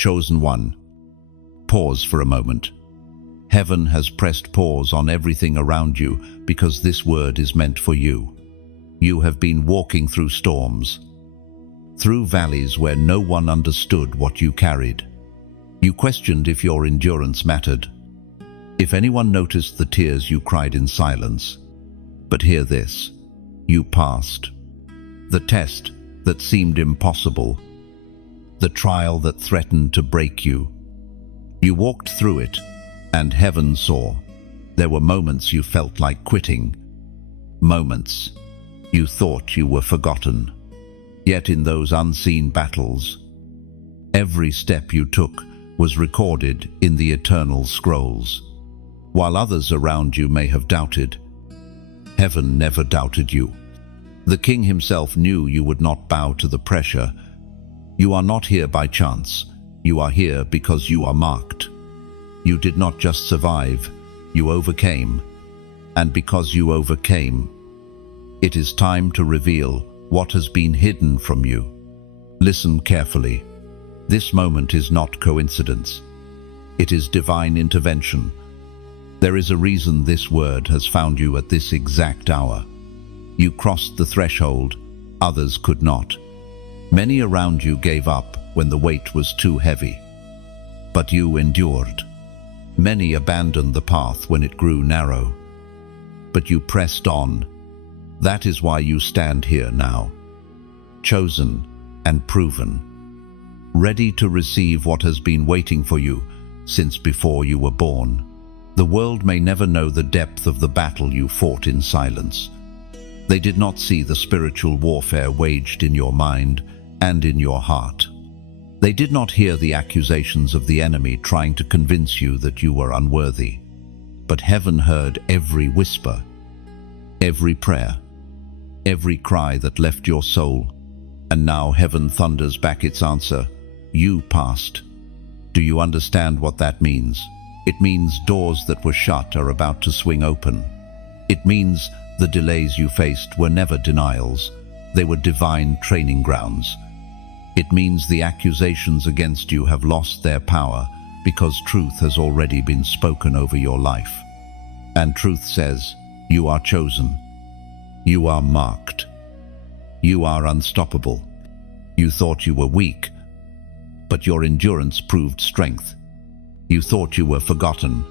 Chosen one, pause for a moment. Heaven has pressed pause on everything around you because this word is meant for you. You have been walking through storms, through valleys where no one understood what you carried. You questioned if your endurance mattered, if anyone noticed the tears you cried in silence. But hear this, you passed. The test that seemed impossible, the trial that threatened to break you. You walked through it, and heaven saw. There were moments you felt like quitting, moments you thought you were forgotten. Yet in those unseen battles, every step you took was recorded in the eternal scrolls. While others around you may have doubted, heaven never doubted you. The King himself knew you would not bow to the pressure. You are not here by chance. You are here because you are marked. You did not just survive, you overcame. And because you overcame, it is time to reveal what has been hidden from you. Listen carefully. This moment is not coincidence. It is divine intervention. There is a reason this word has found you at this exact hour. You crossed the threshold, others could not. Many around you gave up when the weight was too heavy. But you endured. Many abandoned the path when it grew narrow. But you pressed on. That is why you stand here now, chosen and proven, ready to receive what has been waiting for you since before you were born. The world may never know the depth of the battle you fought in silence. They did not see the spiritual warfare waged in your mind and in your heart. They did not hear the accusations of the enemy trying to convince you that you were unworthy. But heaven heard every whisper, every prayer, every cry that left your soul. And now heaven thunders back its answer. You passed. Do you understand what that means? It means doors that were shut are about to swing open. It means the delays you faced were never denials. They were divine training grounds. It means the accusations against you have lost their power because truth has already been spoken over your life. And truth says, you are chosen. You are marked. You are unstoppable. You thought you were weak, but your endurance proved strength. You thought you were forgotten,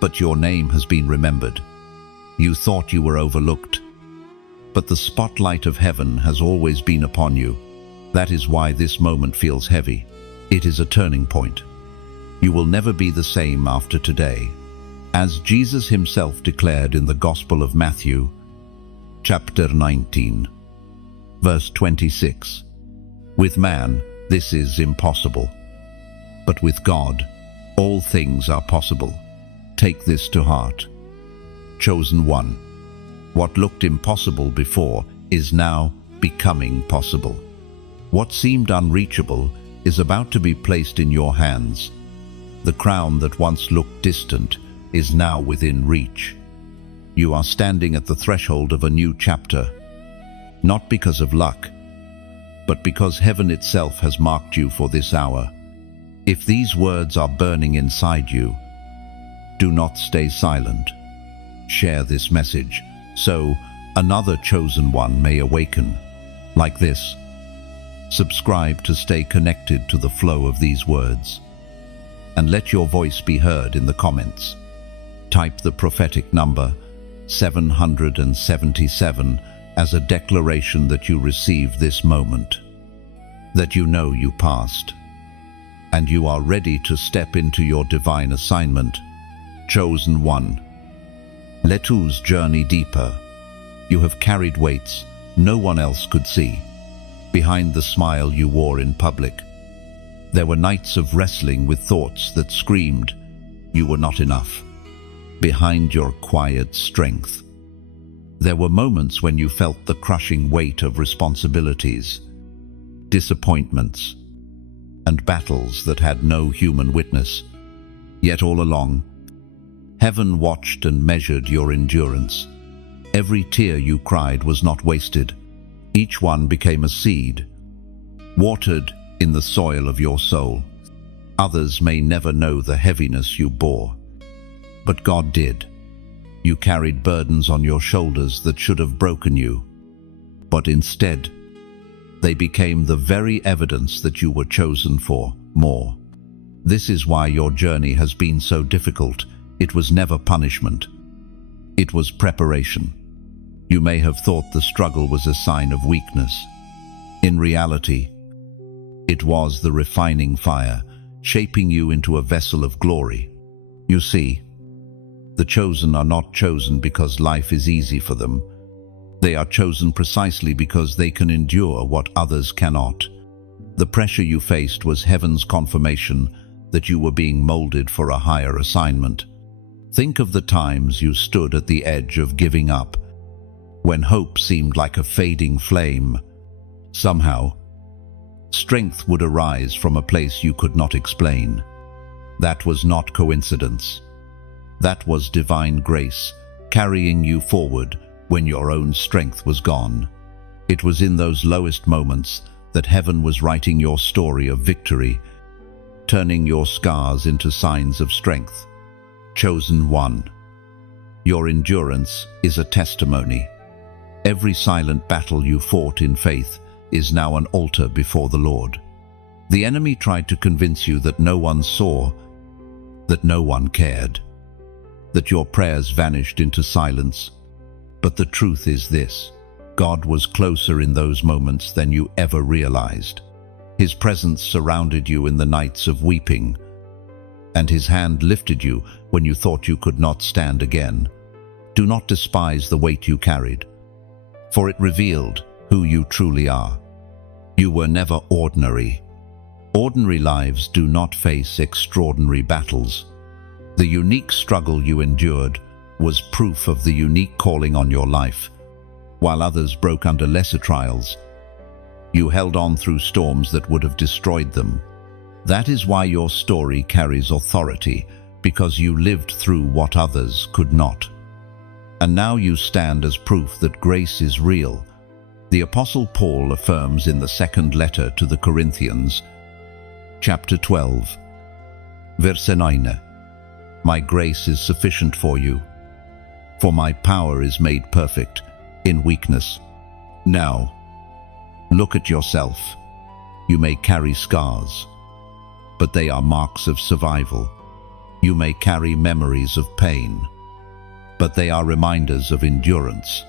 but your name has been remembered. You thought you were overlooked, but the spotlight of heaven has always been upon you. That is why this moment feels heavy. It is a turning point. You will never be the same after today. As Jesus himself declared in the Gospel of Matthew, chapter 19, verse 26, with man, this is impossible, but with God, all things are possible. Take this to heart. Chosen one, what looked impossible before is now becoming possible. What seemed unreachable is about to be placed in your hands. The crown that once looked distant is now within reach. You are standing at the threshold of a new chapter, not because of luck, but because heaven itself has marked you for this hour. If these words are burning inside you, do not stay silent. Share this message so another chosen one may awaken. Like this. Subscribe to stay connected to the flow of these words. And let your voice be heard in the comments. Type the prophetic number 777 as a declaration that you receive this moment, that you know you passed, and you are ready to step into your divine assignment. Chosen one. Let's journey deeper. You have carried weights no one else could see. Behind the smile you wore in public, there were nights of wrestling with thoughts that screamed you were not enough. Behind your quiet strength, there were moments when you felt the crushing weight of responsibilities, disappointments, and battles that had no human witness. Yet all along, heaven watched and measured your endurance. Every tear you cried was not wasted. Each one became a seed, watered in the soil of your soul. Others may never know the heaviness you bore, but God did. You carried burdens on your shoulders that should have broken you, but instead, they became the very evidence that you were chosen for more. This is why your journey has been so difficult. It was never punishment. It was preparation. You may have thought the struggle was a sign of weakness. In reality, it was the refining fire, shaping you into a vessel of glory. You see, the chosen are not chosen because life is easy for them. They are chosen precisely because they can endure what others cannot. The pressure you faced was heaven's confirmation that you were being molded for a higher assignment. Think of the times you stood at the edge of giving up, when hope seemed like a fading flame. Somehow, strength would arise from a place you could not explain. That was not coincidence. That was divine grace, carrying you forward when your own strength was gone. It was in those lowest moments that heaven was writing your story of victory, turning your scars into signs of strength. Chosen one. Your endurance is a testimony. Every silent battle you fought in faith is now an altar before the Lord. The enemy tried to convince you that no one saw, that no one cared, that your prayers vanished into silence. But the truth is this: God was closer in those moments than you ever realized. His presence surrounded you in the nights of weeping, and His hand lifted you when you thought you could not stand again. Do not despise the weight you carried, for it revealed who you truly are. You were never ordinary. Ordinary lives do not face extraordinary battles. The unique struggle you endured was proof of the unique calling on your life. While others broke under lesser trials, you held on through storms that would have destroyed them. That is why your story carries authority, because you lived through what others could not. And now you stand as proof that grace is real. The Apostle Paul affirms in the second letter to the Corinthians, chapter 12, verse 9, "My grace is sufficient for you, for my power is made perfect in weakness." Now, look at yourself. You may carry scars, but they are marks of survival. You may carry memories of pain, but they are reminders of endurance.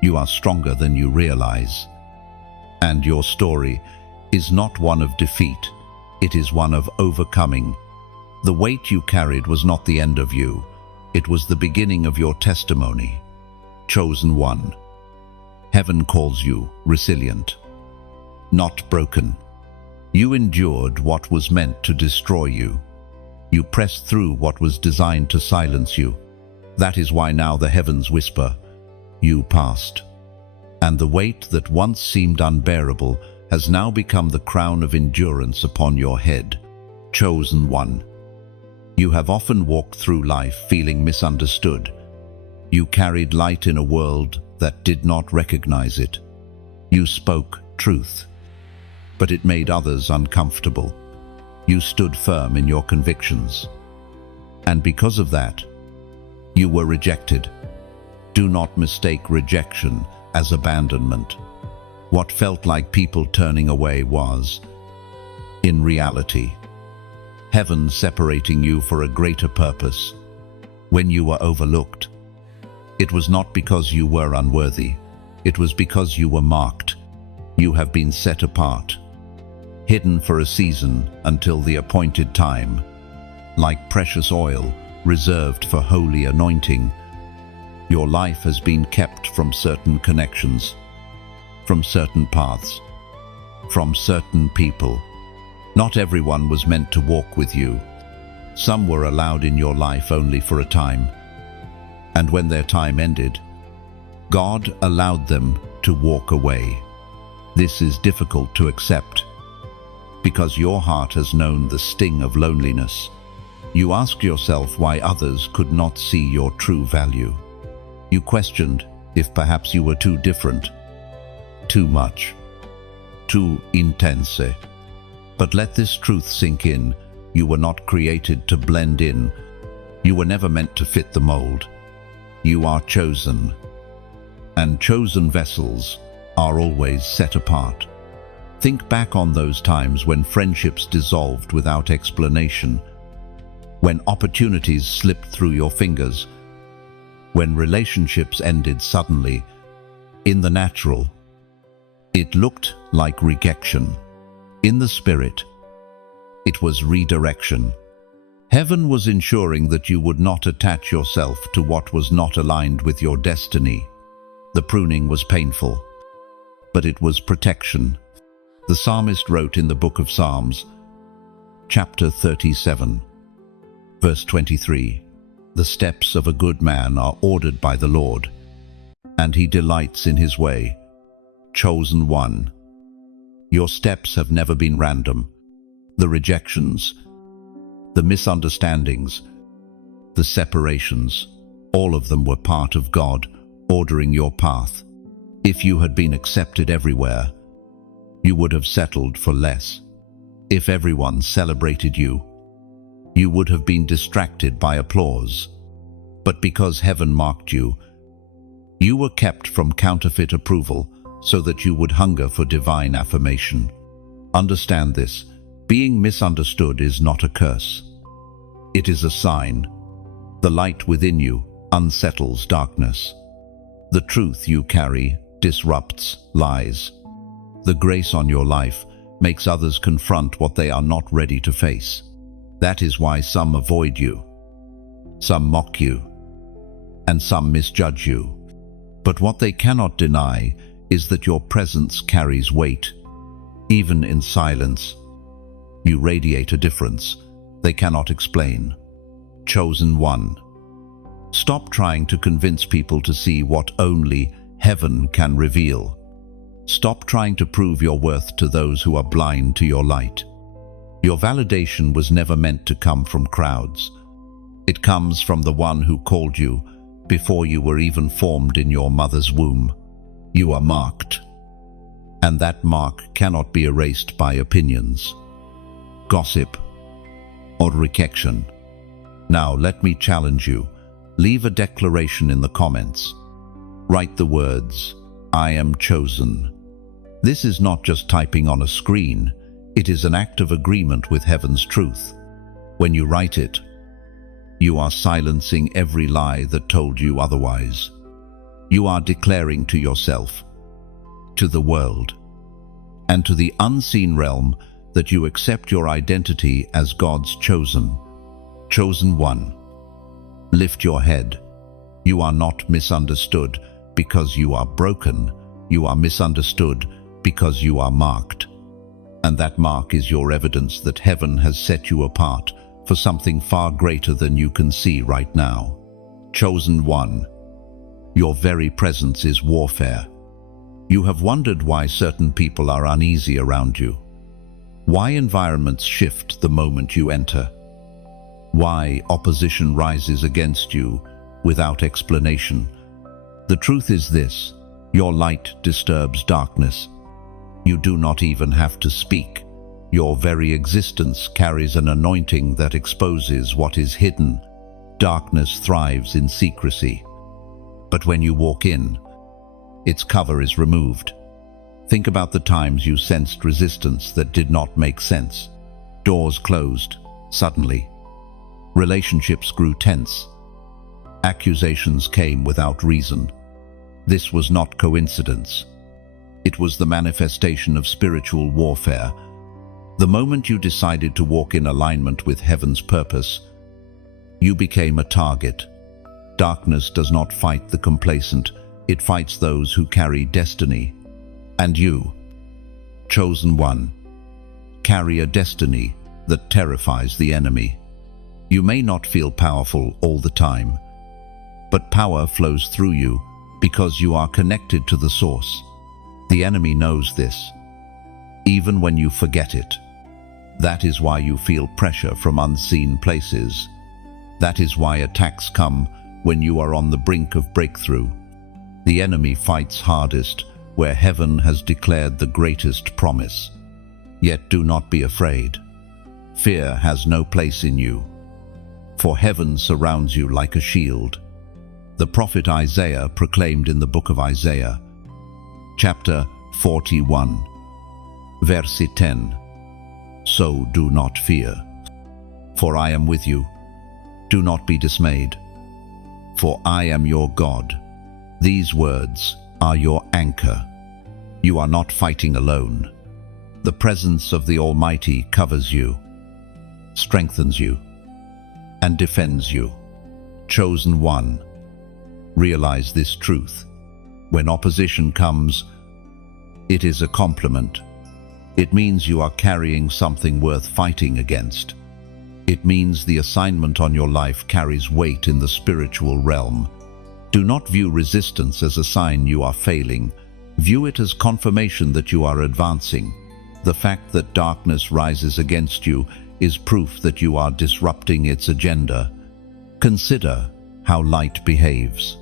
You are stronger than you realize. And your story is not one of defeat, it is one of overcoming. The weight you carried was not the end of you, it was the beginning of your testimony. Chosen one. Heaven calls you resilient, not broken. You endured what was meant to destroy you. You pressed through what was designed to silence you. That is why now the heavens whisper, "You passed." And the weight that once seemed unbearable has now become the crown of endurance upon your head. Chosen one. You have often walked through life feeling misunderstood. You carried light in a world that did not recognize it. You spoke truth, but it made others uncomfortable. You stood firm in your convictions. And because of that, you were rejected. Do not mistake rejection as abandonment. What felt like people turning away was, in reality, heaven separating you for a greater purpose. When you were overlooked, it was not because you were unworthy. It was because you were marked. You have been set apart, hidden for a season until the appointed time, like precious oil reserved for holy anointing. Your life has been kept from certain connections, from certain paths, from certain people. Not everyone was meant to walk with you. Some were allowed in your life only for a time, and when their time ended, God allowed them to walk away. This is difficult to accept, because your heart has known the sting of loneliness. You asked yourself why others could not see your true value. You questioned if perhaps you were too different, too much, too intense. But let this truth sink in. You were not created to blend in. You were never meant to fit the mold. You are chosen. And chosen vessels are always set apart. Think back on those times when friendships dissolved without explanation, when opportunities slipped through your fingers, when relationships ended suddenly. In the natural, it looked like rejection. In the spirit, it was redirection. Heaven was ensuring that you would not attach yourself to what was not aligned with your destiny. The pruning was painful, but it was protection. The psalmist wrote in the book of Psalms, chapter 37, verse 23, "The steps of a good man are ordered by the Lord, and he delights in his way." Chosen one. Your steps have never been random. The rejections, the misunderstandings, the separations, all of them were part of God ordering your path. If you had been accepted everywhere, you would have settled for less. If everyone celebrated you, you would have been distracted by applause. But because heaven marked you, you were kept from counterfeit approval so that you would hunger for divine affirmation. Understand this: being misunderstood is not a curse. It is a sign. The light within you unsettles darkness. The truth you carry disrupts lies. The grace on your life makes others confront what they are not ready to face. That is why some avoid you, some mock you, and some misjudge you. But what they cannot deny is that your presence carries weight. Even in silence, you radiate a difference they cannot explain. Chosen one. Stop trying to convince people to see what only heaven can reveal. Stop trying to prove your worth to those who are blind to your light. Your validation was never meant to come from crowds. It comes from the one who called you before you were even formed in your mother's womb. You are marked, and that mark cannot be erased by opinions, gossip, or rejection. Now let me challenge you. Leave a declaration in the comments. Write the words, "I am chosen." This is not just typing on a screen. It is an act of agreement with heaven's truth. When you write it, you are silencing every lie that told you otherwise. You are declaring to yourself, to the world, and to the unseen realm that you accept your identity as God's chosen. Chosen one. Lift your head. You are not misunderstood because you are broken. You are misunderstood because you are marked. And that mark is your evidence that heaven has set you apart for something far greater than you can see right now. Chosen one. Your very presence is warfare. You have wondered why certain people are uneasy around you. Why environments shift the moment you enter. Why opposition rises against you without explanation. The truth is this: your light disturbs darkness. You do not even have to speak. Your very existence carries an anointing that exposes what is hidden. Darkness thrives in secrecy. But when you walk in, its cover is removed. Think about the times you sensed resistance that did not make sense. Doors closed suddenly. Relationships grew tense. Accusations came without reason. This was not coincidence. It was the manifestation of spiritual warfare. The moment you decided to walk in alignment with heaven's purpose, you became a target. Darkness does not fight the complacent, it fights those who carry destiny. And you, chosen one, carry a destiny that terrifies the enemy. You may not feel powerful all the time, but power flows through you because you are connected to the source. The enemy knows this, even when you forget it. That is why you feel pressure from unseen places. That is why attacks come when you are on the brink of breakthrough. The enemy fights hardest where heaven has declared the greatest promise. Yet do not be afraid. Fear has no place in you, for heaven surrounds you like a shield. The prophet Isaiah proclaimed in the book of Isaiah, chapter 41, verse 10, "So do not fear, for I am with you. Do not be dismayed, for I am your God." These words are your anchor. You are not fighting alone. The presence of the Almighty covers you, strengthens you, and defends you. Chosen one, realize this truth. When opposition comes, it is a compliment. It means you are carrying something worth fighting against. It means the assignment on your life carries weight in the spiritual realm. Do not view resistance as a sign you are failing. View it as confirmation that you are advancing. The fact that darkness rises against you is proof that you are disrupting its agenda. Consider how light behaves.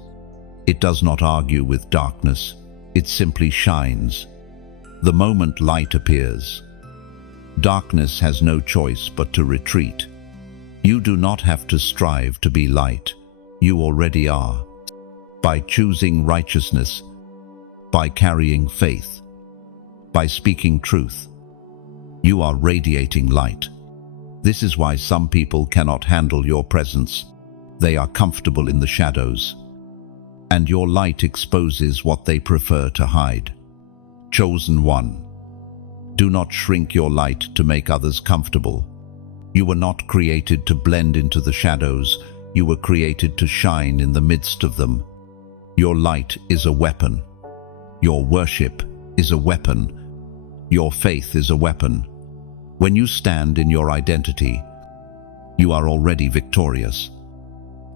It does not argue with darkness, it simply shines. The moment light appears, darkness has no choice but to retreat. You do not have to strive to be light. You already are. By choosing righteousness, by carrying faith, by speaking truth, you are radiating light. This is why some people cannot handle your presence. They are comfortable in the shadows, and your light exposes what they prefer to hide. Chosen one, do not shrink your light to make others comfortable. You were not created to blend into the shadows. You were created to shine in the midst of them. Your light is a weapon. Your worship is a weapon. Your faith is a weapon. When you stand in your identity, you are already victorious,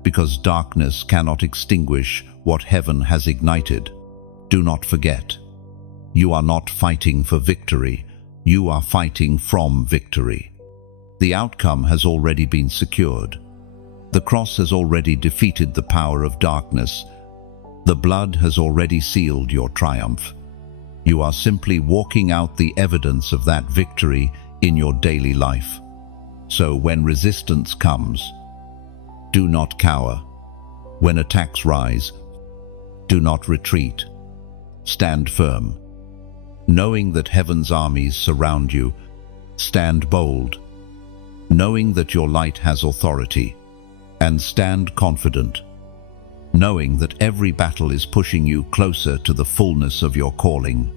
because darkness cannot extinguish what heaven has ignited. Do not forget, you are not fighting for victory, you are fighting from victory. The outcome has already been secured. The cross has already defeated the power of darkness. The blood has already sealed your triumph. You are simply walking out the evidence of that victory in your daily life. So when resistance comes, do not cower. When attacks rise, do not retreat. Stand firm. Knowing that heaven's armies surround you, stand bold. Knowing that your light has authority, and stand confident. Knowing that every battle is pushing you closer to the fullness of your calling.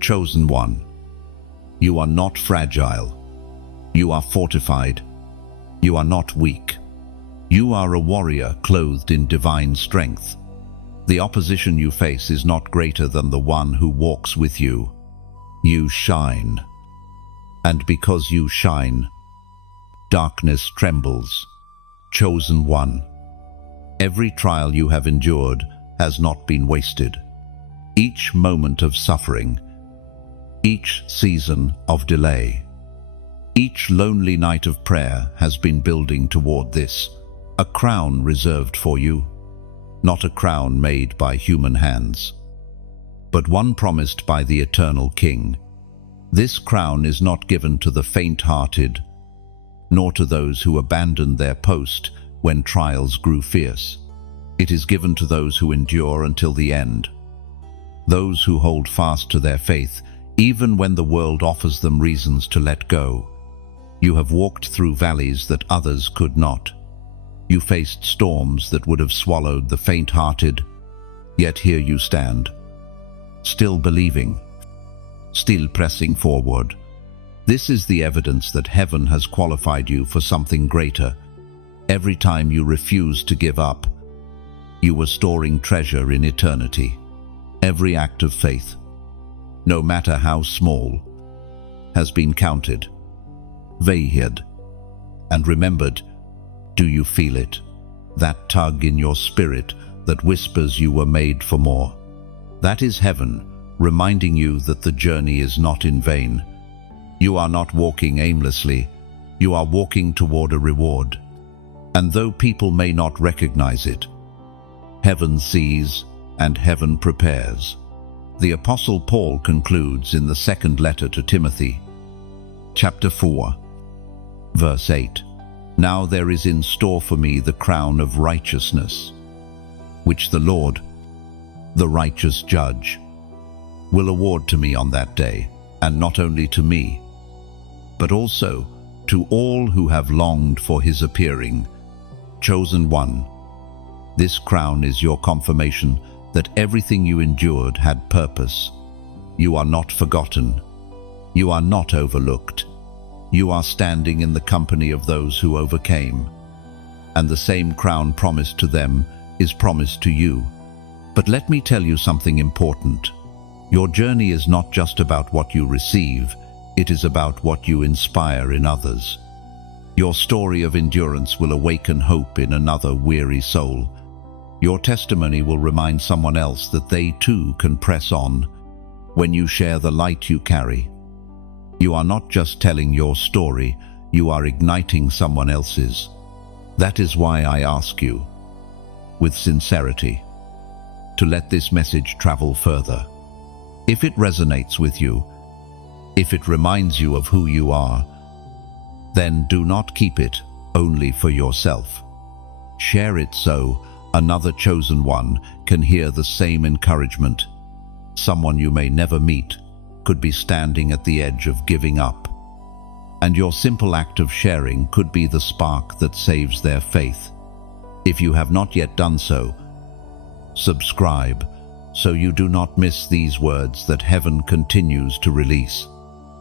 Chosen one, you are not fragile. You are fortified. You are not weak. You are a warrior clothed in divine strength. The opposition you face is not greater than the one who walks with you. You shine. And because you shine, darkness trembles. Chosen one, every trial you have endured has not been wasted. Each moment of suffering, each season of delay, each lonely night of prayer has been building toward this, a crown reserved for you, not a crown made by human hands, but one promised by the eternal King. This crown is not given to the faint-hearted, nor to those who abandoned their post when trials grew fierce. It is given to those who endure until the end, those who hold fast to their faith, even when the world offers them reasons to let go. You have walked through valleys that others could not. You faced storms that would have swallowed the faint-hearted, yet here you stand, still believing, still pressing forward. This is the evidence that heaven has qualified you for something greater. Every time you refuse to give up, you were storing treasure in eternity. Every act of faith, no matter how small, has been counted, weighed, and remembered. Do you feel it? That tug in your spirit that whispers you were made for more. That is heaven, reminding you that the journey is not in vain. You are not walking aimlessly, you are walking toward a reward. And though people may not recognize it, heaven sees and heaven prepares. The Apostle Paul concludes in the second letter to Timothy, chapter 4, Verse 8. Now there is in store for me the crown of righteousness, which the Lord, the righteous judge, will award to me on that day, and not only to me, but also to all who have longed for his appearing. Chosen one, this crown is your confirmation that everything you endured had purpose. You are not forgotten. You are not overlooked. You are standing in the company of those who overcame, and the same crown promised to them is promised to you. But let me tell you something important. Your journey is not just about what you receive, it is about what you inspire in others. Your story of endurance will awaken hope in another weary soul. Your testimony will remind someone else that they too can press on. When you share the light you carry, you are not just telling your story, you are igniting someone else's. That is why I ask you, with sincerity, to let this message travel further. If it resonates with you, if it reminds you of who you are, then do not keep it only for yourself. Share it so another chosen one can hear the same encouragement. Someone you may never meet could be standing at the edge of giving up, and your simple act of sharing could be the spark that saves their faith. If you have not yet done so, subscribe so you do not miss these words that heaven continues to release.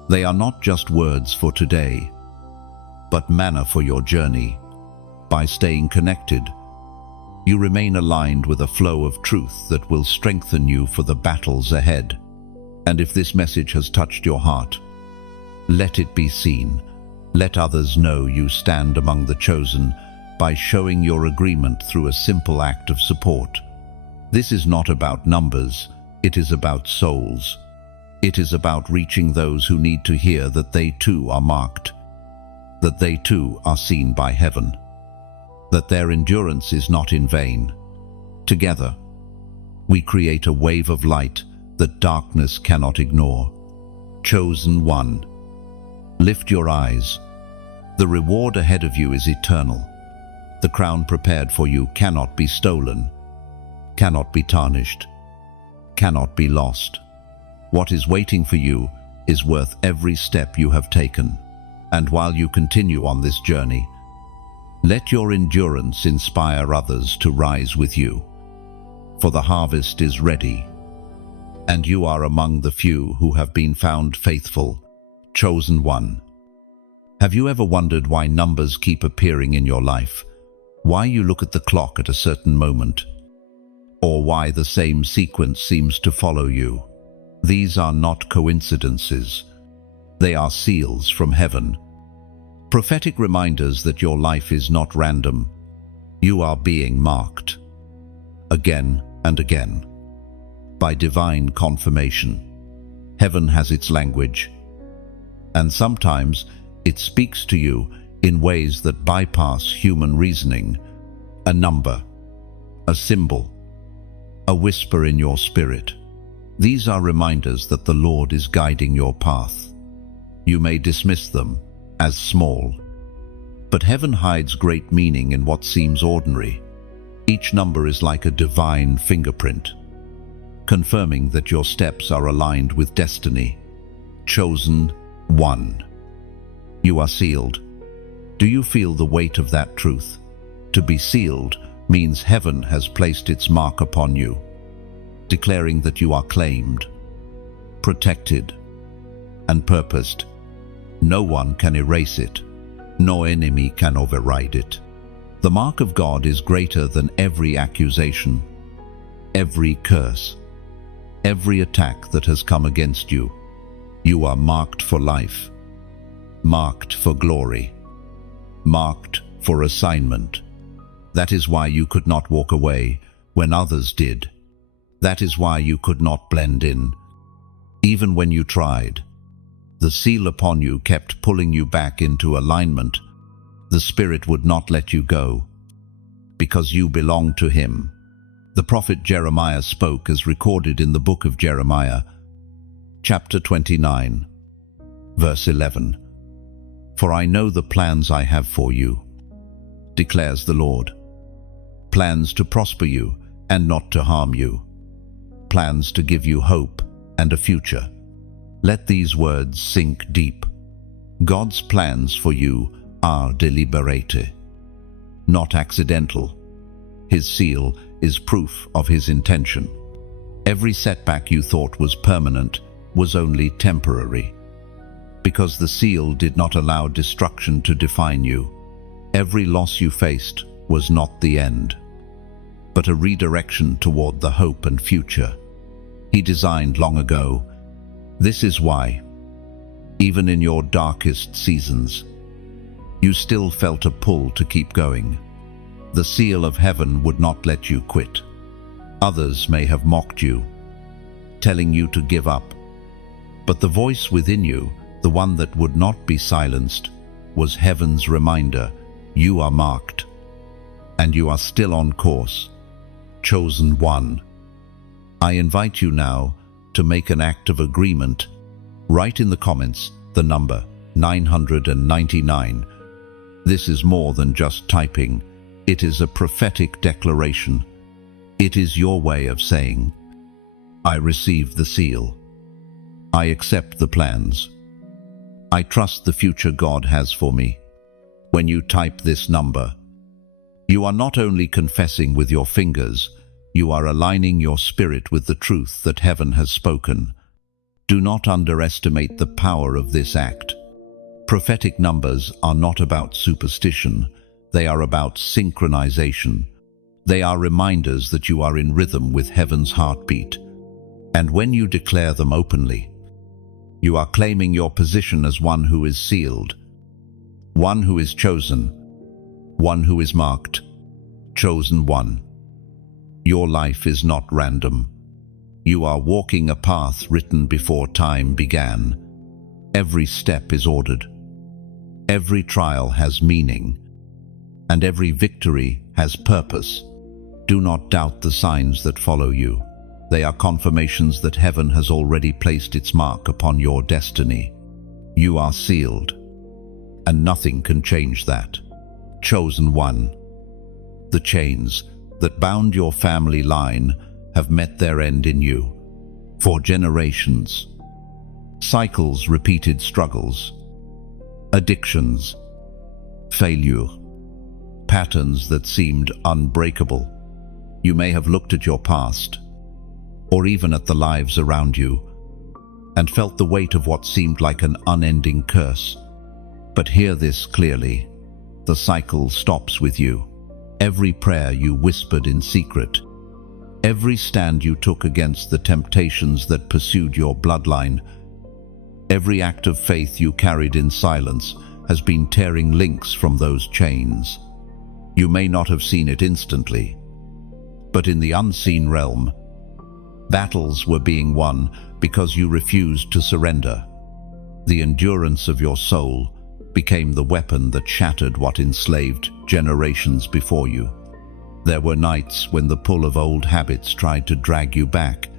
They are not just words for today, but manna for your journey. By staying connected, you remain aligned with a flow of truth that will strengthen you for the battles ahead. And if this message has touched your heart, let it be seen. Let others know you stand among the chosen by showing your agreement through a simple act of support. This is not about numbers, it is about souls. It is about reaching those who need to hear that they too are marked, that they too are seen by heaven, that their endurance is not in vain. Together, we create a wave of light that darkness cannot ignore. Chosen one, lift your eyes. The reward ahead of you is eternal. The crown prepared for you cannot be stolen, cannot be tarnished, cannot be lost. What is waiting for you is worth every step you have taken. And while you continue on this journey, let your endurance inspire others to rise with you. For the harvest is ready, and you are among the few who have been found faithful. Chosen one. Have you ever wondered why numbers keep appearing in your life? Why you look at the clock at a certain moment? Or why the same sequence seems to follow you? These are not coincidences. They are seals from heaven. Prophetic reminders that your life is not random. You are being marked, again and again, by divine confirmation. Heaven has its language, and sometimes it speaks to you in ways that bypass human reasoning. A number, a symbol, a whisper in your spirit. These are reminders that the Lord is guiding your path. You may dismiss them as small, but heaven hides great meaning in what seems ordinary. Each number is like a divine fingerprint, confirming that your steps are aligned with destiny. Chosen one. You are sealed. Do you feel the weight of that truth? To be sealed means heaven has placed its mark upon you, declaring that you are claimed, protected, and purposed. No one can erase it. No enemy can override it. The mark of God is greater than every accusation, every curse, every attack that has come against you. You are marked for life, marked for glory, marked for assignment. That is why you could not walk away when others did. That is why you could not blend in, even when you tried. The seal upon you kept pulling you back into alignment. The Spirit would not let you go, because you belong to Him. The prophet Jeremiah spoke as recorded in the book of Jeremiah, chapter 29, verse 11. For I know the plans I have for you, declares the Lord. Plans to prosper you and not to harm you. Plans to give you hope and a future. Let these words sink deep. God's plans for you are deliberate, not accidental. His seal is proof of his intention. Every setback you thought was permanent was only temporary. Because the seal did not allow destruction to define you, every loss you faced was not the end, but a redirection toward the hope and future he designed long ago. This is why, even in your darkest seasons, you still felt a pull to keep going. The seal of heaven would not let you quit. Others may have mocked you, telling you to give up, but the voice within you, the one that would not be silenced, was heaven's reminder: you are marked, and you are still on course. Chosen one. I invite you now to make an act of agreement. Write in the comments the number 999. This is more than just typing. It is a prophetic declaration. It is your way of saying, I receive the seal. I accept the plans. I trust the future God has for me. When you type this number, you are not only confessing with your fingers, you are aligning your spirit with the truth that heaven has spoken. Do not underestimate the power of this act. Prophetic numbers are not about superstition. They are about synchronization. They are reminders that you are in rhythm with heaven's heartbeat. And when you declare them openly, you are claiming your position as one who is sealed, one who is chosen, one who is marked. Chosen one. Your life is not random. You are walking a path written before time began. Every step is ordered. Every trial has meaning, and every victory has purpose. Do not doubt the signs that follow you. They are confirmations that heaven has already placed its mark upon your destiny. You are sealed, and nothing can change that. Chosen one. The chains that bound your family line have met their end in you. For generations, cycles, repeated struggles, addictions, failure, patterns that seemed unbreakable. You may have looked at your past, or even at the lives around you, and felt the weight of what seemed like an unending curse. But hear this clearly: the cycle stops with you. Every prayer you whispered in secret, every stand you took against the temptations that pursued your bloodline, every act of faith you carried in silence has been tearing links from those chains. You may not have seen it instantly, but in the unseen realm, battles were being won because you refused to surrender. The endurance of your soul became the weapon that shattered what enslaved generations before you. There were nights when the pull of old habits tried to drag you back.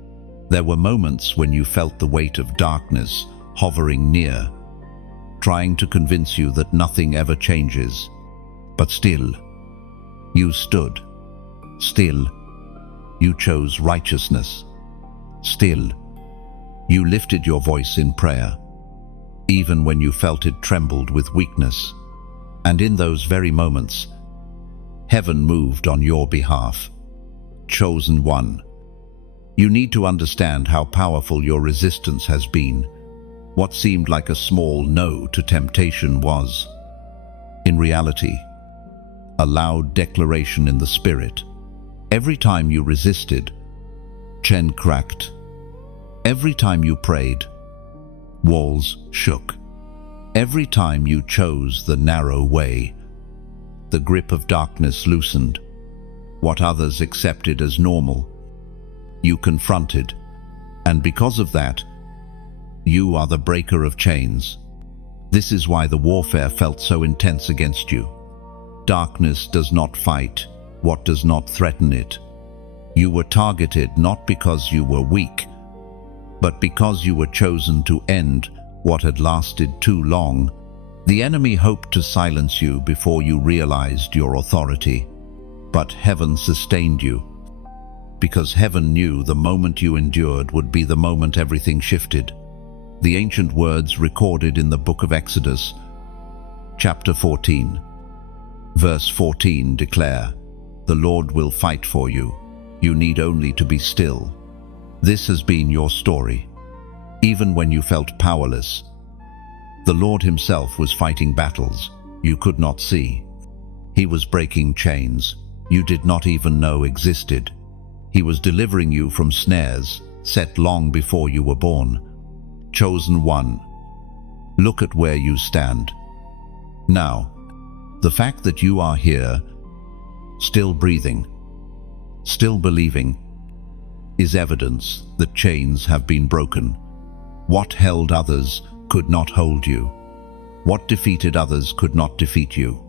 There were moments when you felt the weight of darkness hovering near, trying to convince you that nothing ever changes. But still, you stood. Still, you chose righteousness. Still, you lifted your voice in prayer, even when you felt it trembled with weakness. And in those very moments, heaven moved on your behalf. Chosen one. You need to understand how powerful your resistance has been. What seemed like a small no to temptation was, in reality, a loud declaration in the spirit. Every time you resisted, chain cracked. Every time you prayed, walls shook. Every time you chose the narrow way, the grip of darkness loosened. What others accepted as normal, you confronted. And because of that, you are the breaker of chains. This is why the warfare felt so intense against you. Darkness does not fight what does not threaten it. You were targeted not because you were weak, but because you were chosen to end what had lasted too long. The enemy hoped to silence you before you realized your authority, but heaven sustained you, because heaven knew the moment you endured would be the moment everything shifted. The ancient words recorded in the book of Exodus, chapter 14, verse 14 declare, "The Lord will fight for you. You need only to be still." This has been your story. Even when you felt powerless, the Lord himself was fighting battles you could not see. He was breaking chains you did not even know existed. He was delivering you from snares set long before you were born. Chosen one, look at where you stand. Now, the fact that you are here, still breathing, still believing, is evidence that chains have been broken. What held others could not hold you. What defeated others could not defeat you.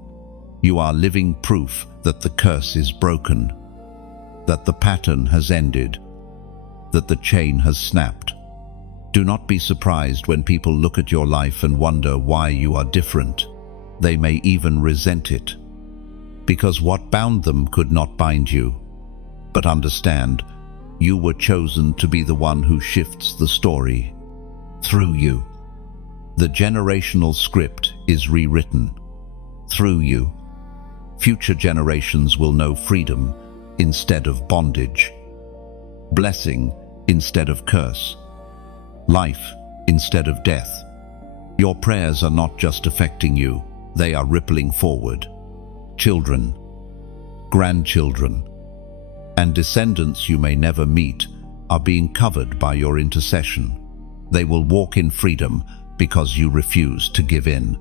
You are living proof that the curse is broken, that the pattern has ended, that the chain has snapped. Do not be surprised when people look at your life and wonder why you are different. They may even resent it, because what bound them could not bind you. But understand, you were chosen to be the one who shifts the story. Through you, the generational script is rewritten. Through you, future generations will know freedom instead of bondage, blessing instead of curse, life instead of death. Your prayers are not just affecting you, they are rippling forward. Children, grandchildren, and descendants you may never meet are being covered by your intercession. They will walk in freedom because you refuse to give in.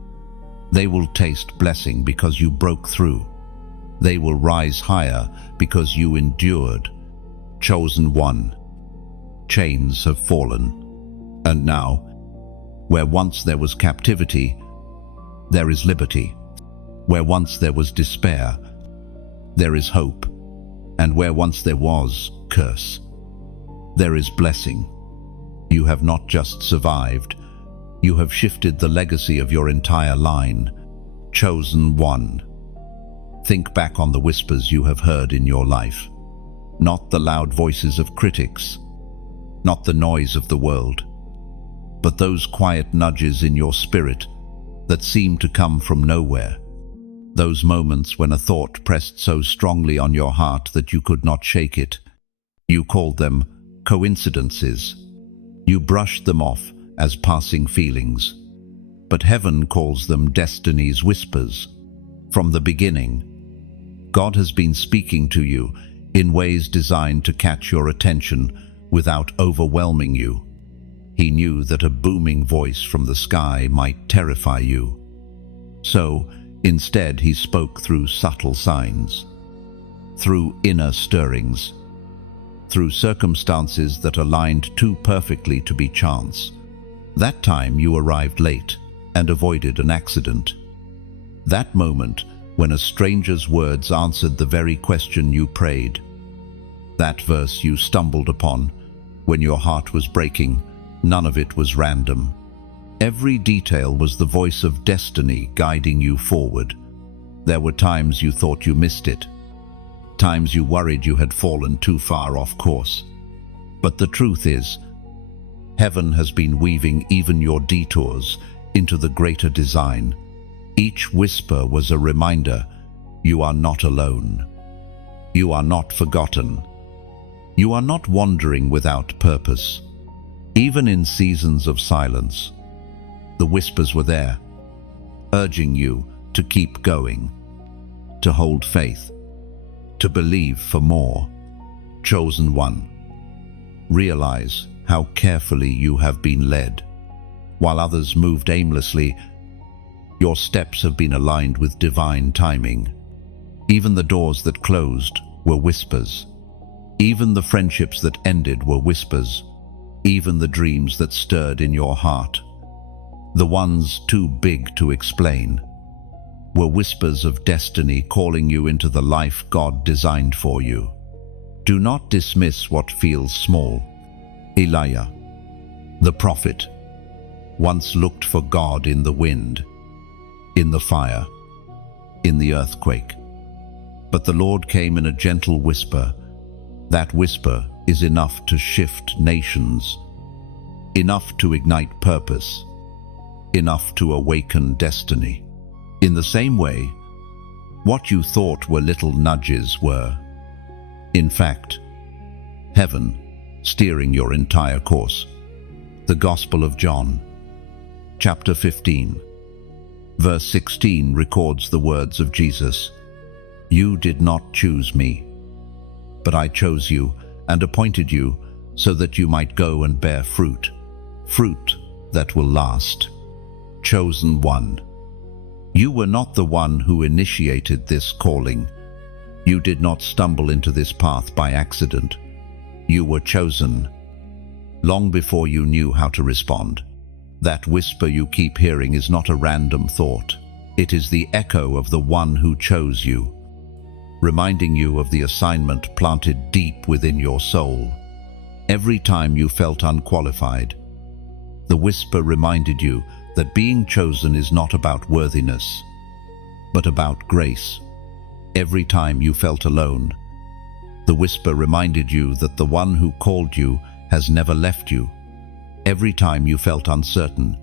They will taste blessing because you broke through. They will rise higher because you endured. Chosen one, chains have fallen. And now, where once there was captivity, there is liberty. Where once there was despair, there is hope. And where once there was curse, there is blessing. You have not just survived, you have shifted the legacy of your entire line. Chosen one. Think back on the whispers you have heard in your life. Not the loud voices of critics, not the noise of the world, but those quiet nudges in your spirit that seem to come from nowhere. Those moments when a thought pressed so strongly on your heart that you could not shake it. You called them coincidences. You brushed them off as passing feelings. But heaven calls them destiny's whispers. From the beginning, God has been speaking to you in ways designed to catch your attention without overwhelming you. He knew that a booming voice from the sky might terrify you. So, instead, he spoke through subtle signs, through inner stirrings, through circumstances that aligned too perfectly to be chance. That time you arrived late and avoided an accident. That moment when a stranger's words answered the very question you prayed. That verse you stumbled upon when your heart was breaking, none of it was random. Every detail was the voice of destiny guiding you forward. There were times you thought you missed it, times you worried you had fallen too far off course. But the truth is, heaven has been weaving even your detours into the greater design. Each whisper was a reminder, you are not alone. You are not forgotten. You are not wandering without purpose. Even in seasons of silence, the whispers were there, urging you to keep going, to hold faith, to believe for more. Chosen one, realize how carefully you have been led. While others moved aimlessly, your steps have been aligned with divine timing. Even the doors that closed were whispers. Even the friendships that ended were whispers. Even the dreams that stirred in your heart, the ones too big to explain, were whispers of destiny calling you into the life God designed for you. Do not dismiss what feels small. Elijah, the prophet, once looked for God in the wind. in the fire, in the earthquake. But the Lord came in a gentle whisper. That whisper is enough to shift nations, enough to ignite purpose, enough to awaken destiny. In the same way, what you thought were little nudges were, in fact, heaven steering your entire course. The Gospel of John, chapter 15, verse 16 records the words of Jesus, "You did not choose me, but I chose you and appointed you so that you might go and bear fruit, fruit that will last." Chosen one. You were not the one who initiated this calling. You did not stumble into this path by accident. You were chosen long before you knew how to respond. That whisper you keep hearing is not a random thought. It is the echo of the one who chose you, reminding you of the assignment planted deep within your soul. Every time you felt unqualified, the whisper reminded you that being chosen is not about worthiness, but about grace. Every time you felt alone, the whisper reminded you that the one who called you has never left you. Every time you felt uncertain,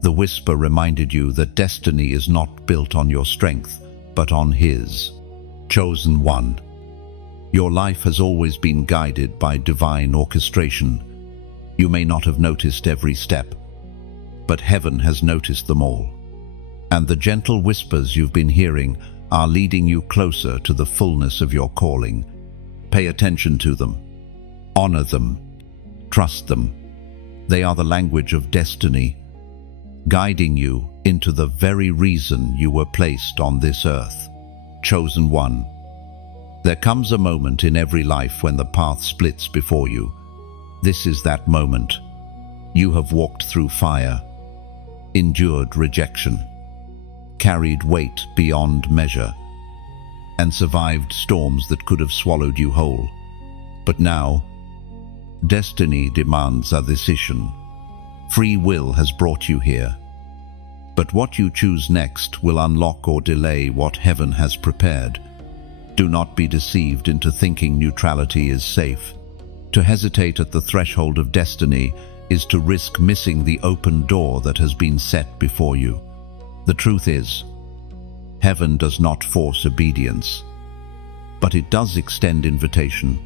the whisper reminded you that destiny is not built on your strength, but on His. Chosen one. Your life has always been guided by divine orchestration. You may not have noticed every step, but heaven has noticed them all. And the gentle whispers you've been hearing are leading you closer to the fullness of your calling. Pay attention to them. Honor them. Trust them. They are the language of destiny, guiding you into the very reason you were placed on this earth. Chosen one. There comes a moment in every life when the path splits before you. This is that moment. You have walked through fire, endured rejection, carried weight beyond measure, and survived storms that could have swallowed you whole. But now, destiny demands a decision. Free will has brought you here. But what you choose next will unlock or delay what heaven has prepared. Do not be deceived into thinking neutrality is safe. To hesitate at the threshold of destiny is to risk missing the open door that has been set before you. The truth is, heaven does not force obedience, but it does extend invitation.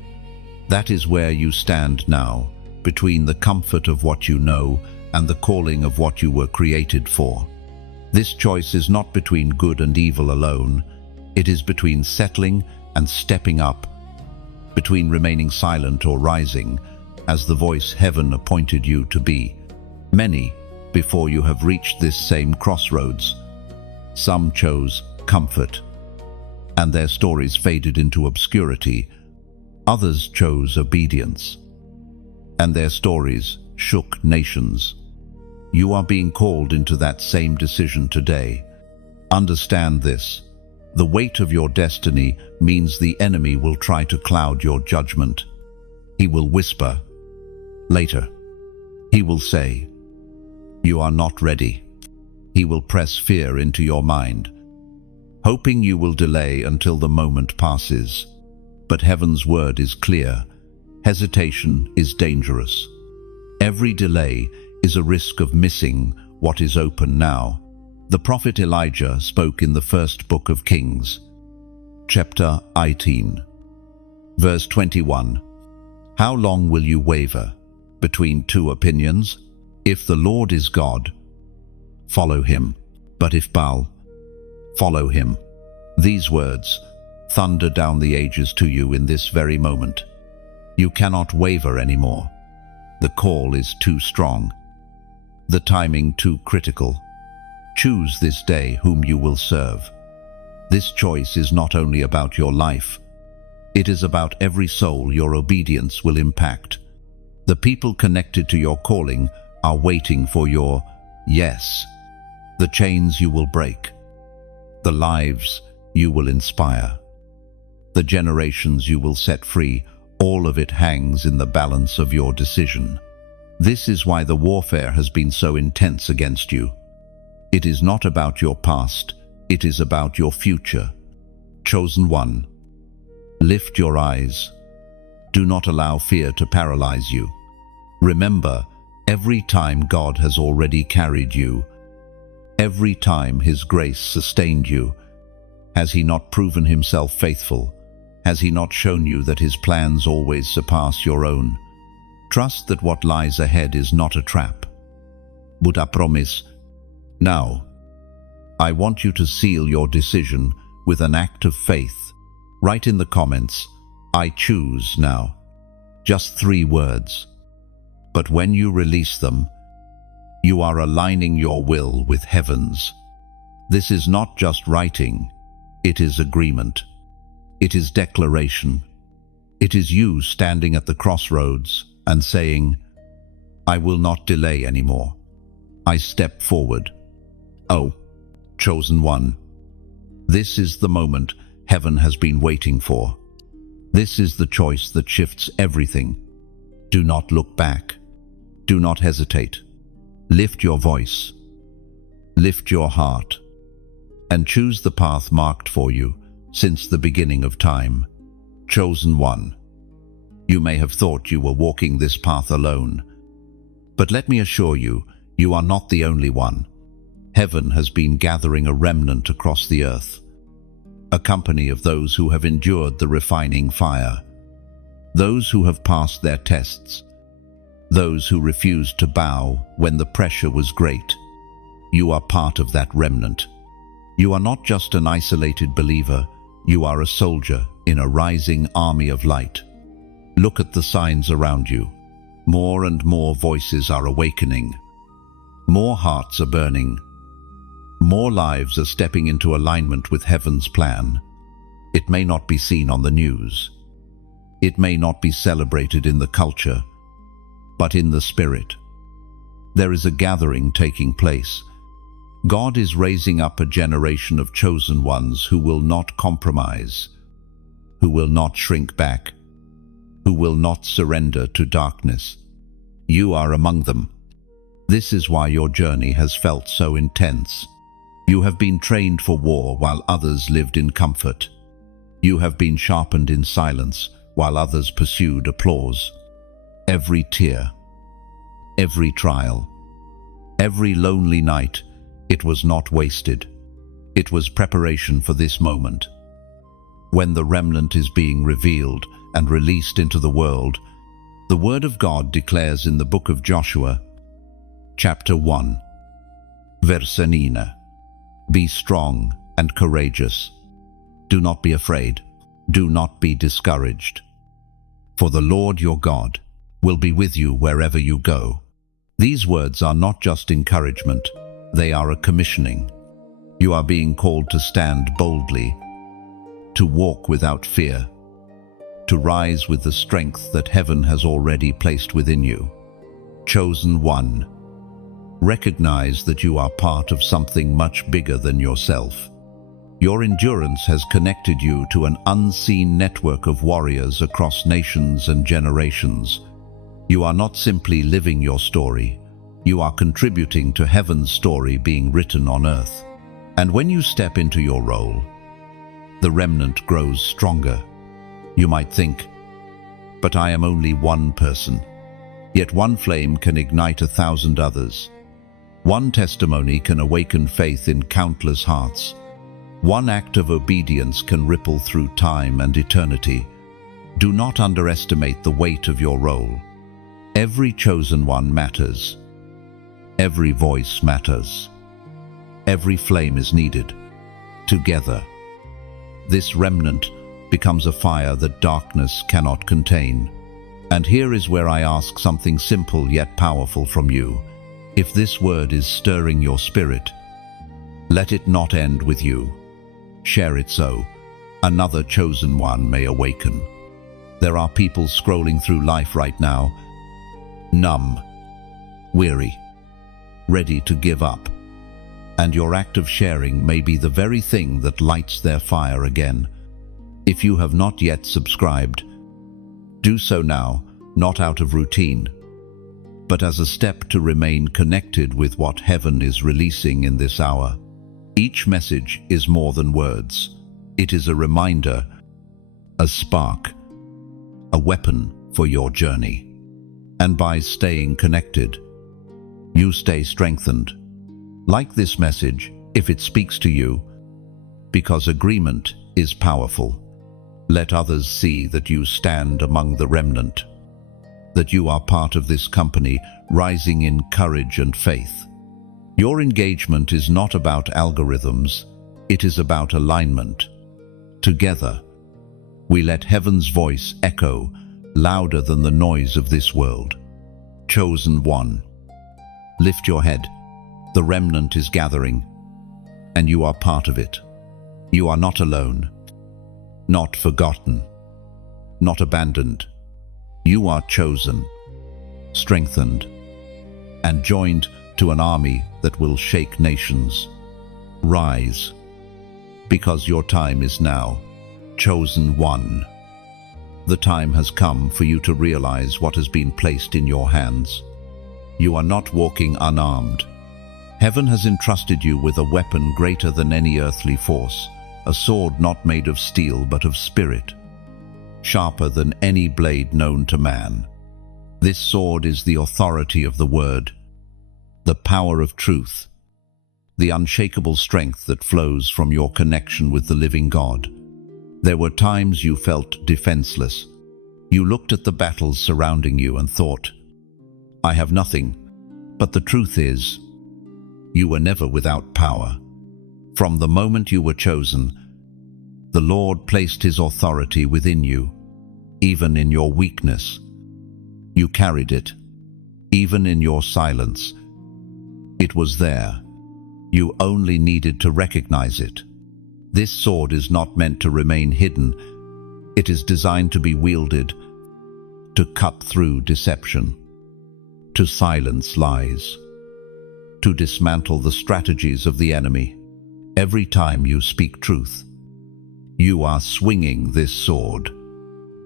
That is where you stand now, between the comfort of what you know and the calling of what you were created for. This choice is not between good and evil alone. It is between settling and stepping up, between remaining silent or rising, as the voice heaven appointed you to be. Many, before you have reached this same crossroads, some chose comfort, and their stories faded into obscurity. Others chose obedience, and their stories shook nations. You are being called into that same decision today. Understand this. The weight of your destiny means the enemy will try to cloud your judgment. He will whisper, later. He will say, "You are not ready." He will press fear into your mind, hoping you will delay until the moment passes. But heaven's word is clear. Hesitation is dangerous. Every delay is a risk of missing what is open now. The prophet Elijah spoke in the first book of Kings, chapter 18, verse 21. How long will you waver between two opinions? If the Lord is God, follow him. But if Baal, follow him. These words thunder down the ages to you in this very moment. You cannot waver anymore. The call is too strong, the timing too critical. Choose this day whom you will serve. This choice is not only about your life, it is about every soul your obedience will impact. The people connected to your calling are waiting for your yes. The chains you will break, the lives you will inspire, the generations you will set free, all of it hangs in the balance of your decision. This is why the warfare has been so intense against you. It is not about your past, it is about your future. Chosen one, lift your eyes. Do not allow fear to paralyze you. Remember, every time God has already carried you, every time His grace sustained you. Has He not proven Himself faithful? Has He not shown you that His plans always surpass your own? Trust that what lies ahead is not a trap, but a promise. Now, I want you to seal your decision with an act of faith. Write in the comments, "I choose now." Just 3 words. But when you release them, you are aligning your will with heaven's. This is not just writing, it is agreement. It is declaration. It is you standing at the crossroads and saying, "I will not delay anymore. I step forward." Oh, chosen one, this is the moment heaven has been waiting for. This is the choice that shifts everything. Do not look back. Do not hesitate. Lift your voice. Lift your heart. And choose the path marked for you since the beginning of time. Chosen one, you may have thought you were walking this path alone. But let me assure you, you are not the only one. Heaven has been gathering a remnant across the earth, a company of those who have endured the refining fire, those who have passed their tests, those who refused to bow when the pressure was great. You are part of that remnant. You are not just an isolated believer, you are a soldier in a rising army of light. Look at the signs around you. More and more voices are awakening. More hearts are burning. More lives are stepping into alignment with heaven's plan. It may not be seen on the news. It may not be celebrated in the culture, but in the spirit. There is a gathering taking place. God is raising up a generation of chosen ones who will not compromise, who will not shrink back, who will not surrender to darkness. You are among them. This is why your journey has felt so intense. You have been trained for war while others lived in comfort. You have been sharpened in silence while others pursued applause. Every tear, every trial, every lonely night, it was not wasted. It was preparation for this moment. When the remnant is being revealed and released into the world, the Word of God declares in the book of Joshua, chapter 1, verse 9, "Be strong and courageous. Do not be afraid. Do not be discouraged. For the Lord your God will be with you wherever you go." These words are not just encouragement, they are a commissioning. You are being called to stand boldly, to walk without fear, to rise with the strength that heaven has already placed within you. Chosen one, recognize that you are part of something much bigger than yourself. Your endurance has connected you to an unseen network of warriors across nations and generations. You are not simply living your story, you are contributing to heaven's story being written on earth. And when you step into your role, the remnant grows stronger. You might think, but I am only one person. Yet one flame can ignite 1,000 others. One testimony can awaken faith in countless hearts. One act of obedience can ripple through time and eternity. Do not underestimate the weight of your role. Every chosen one matters. Every voice matters. Every flame is needed. Together, this remnant becomes a fire that darkness cannot contain. And here is where I ask something simple yet powerful from you. If this word is stirring your spirit, let it not end with you. Share it so another chosen one may awaken. There are people scrolling through life right now, numb, weary, ready to give up. And your act of sharing may be the very thing that lights their fire again. If you have not yet subscribed, do so now, not out of routine, but as a step to remain connected with what heaven is releasing in this hour. Each message is more than words. It is a reminder, a spark, a weapon for your journey. And by staying connected, you stay strengthened. Like this message, if it speaks to you, because agreement is powerful. Let others see that you stand among the remnant, that you are part of this company rising in courage and faith. Your engagement is not about algorithms, it is about alignment. Together, we let heaven's voice echo louder than the noise of this world. Chosen one, lift your head. The remnant is gathering, and you are part of it. You are not alone, not forgotten, not abandoned. You are chosen, strengthened, and joined to an army that will shake nations. Rise, because your time is now. Chosen one. The time has come for you to realize what has been placed in your hands. You are not walking unarmed. Heaven has entrusted you with a weapon greater than any earthly force, a sword not made of steel but of spirit, sharper than any blade known to man. This sword is the authority of the word, the power of truth, the unshakable strength that flows from your connection with the living God. There were times you felt defenseless. You looked at the battles surrounding you and thought, I have nothing. But the truth is, you were never without power. From the moment you were chosen, the Lord placed His authority within you, even in your weakness. You carried it, even in your silence. It was there. You only needed to recognize it. This sword is not meant to remain hidden. It is designed to be wielded, to cut through deception, to silence lies, to dismantle the strategies of the enemy. Every time you speak truth, you are swinging this sword.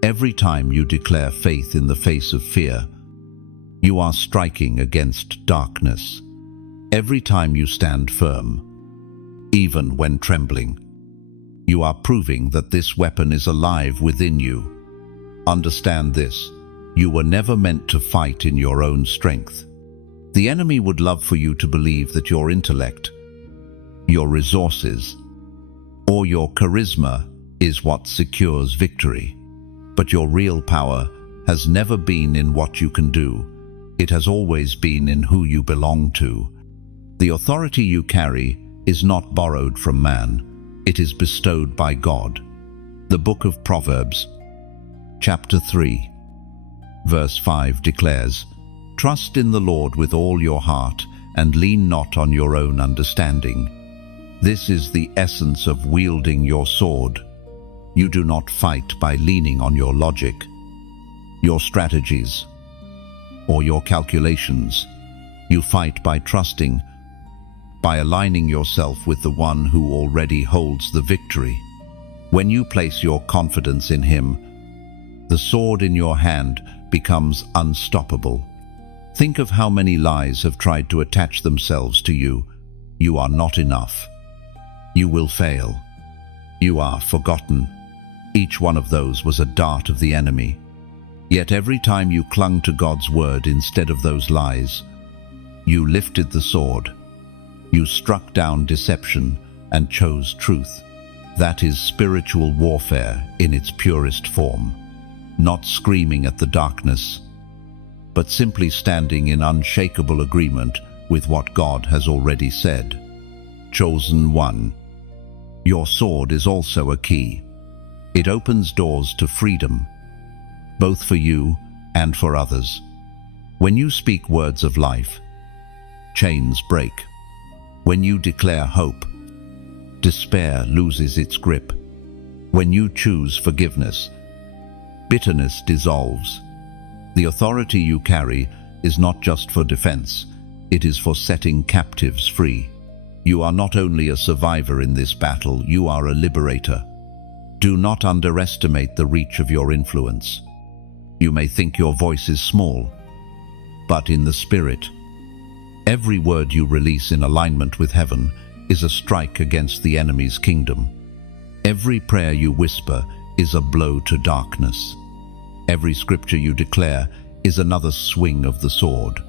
Every time you declare faith in the face of fear, you are striking against darkness. Every time you stand firm, even when trembling, you are proving that this weapon is alive within you. Understand this: you were never meant to fight in your own strength. The enemy would love for you to believe that your intellect, your resources, or your charisma is what secures victory. But your real power has never been in what you can do. It has always been in who you belong to. The authority you carry is not borrowed from man. It is bestowed by God. The book of Proverbs, chapter 3, verse 5 declares, Trust in the Lord with all your heart and lean not on your own understanding. This is the essence of wielding your sword. You do not fight by leaning on your logic, your strategies, or your calculations. You fight by trusting, by aligning yourself with the one who already holds the victory. When you place your confidence in Him, the sword in your hand becomes unstoppable. Think of how many lies have tried to attach themselves to you. You are not enough. You will fail. You are forgotten. Each one of those was a dart of the enemy. Yet every time you clung to God's word instead of those lies, you lifted the sword. You struck down deception and chose truth. That is spiritual warfare in its purest form. Not screaming at the darkness, but simply standing in unshakable agreement with what God has already said. Chosen one. Your sword is also a key. It opens doors to freedom, both for you and for others. When you speak words of life, chains break. When you declare hope, despair loses its grip. When you choose forgiveness, bitterness dissolves. The authority you carry is not just for defense, it is for setting captives free. You are not only a survivor in this battle, you are a liberator. Do not underestimate the reach of your influence. You may think your voice is small, but in the Spirit. Every word you release in alignment with heaven is a strike against the enemy's kingdom. Every prayer you whisper is a blow to darkness. Every scripture you declare is another swing of the sword.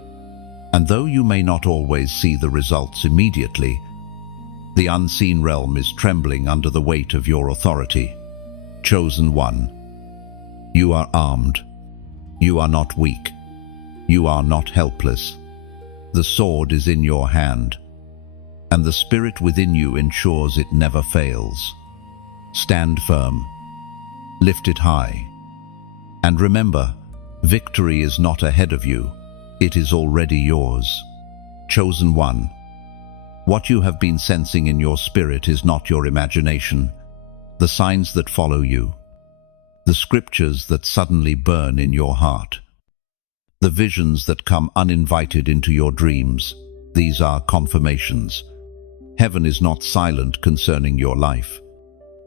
And though you may not always see the results immediately, the unseen realm is trembling under the weight of your authority. Chosen one, you are armed. You are not weak. You are not helpless. The sword is in your hand, and the Spirit within you ensures it never fails. Stand firm. Lift it high. And remember, victory is not ahead of you. It is already yours. Chosen one, what you have been sensing in your spirit is not your imagination. The signs that follow you, the scriptures that suddenly burn in your heart, the visions that come uninvited into your dreams, these are confirmations. Heaven is not silent concerning your life.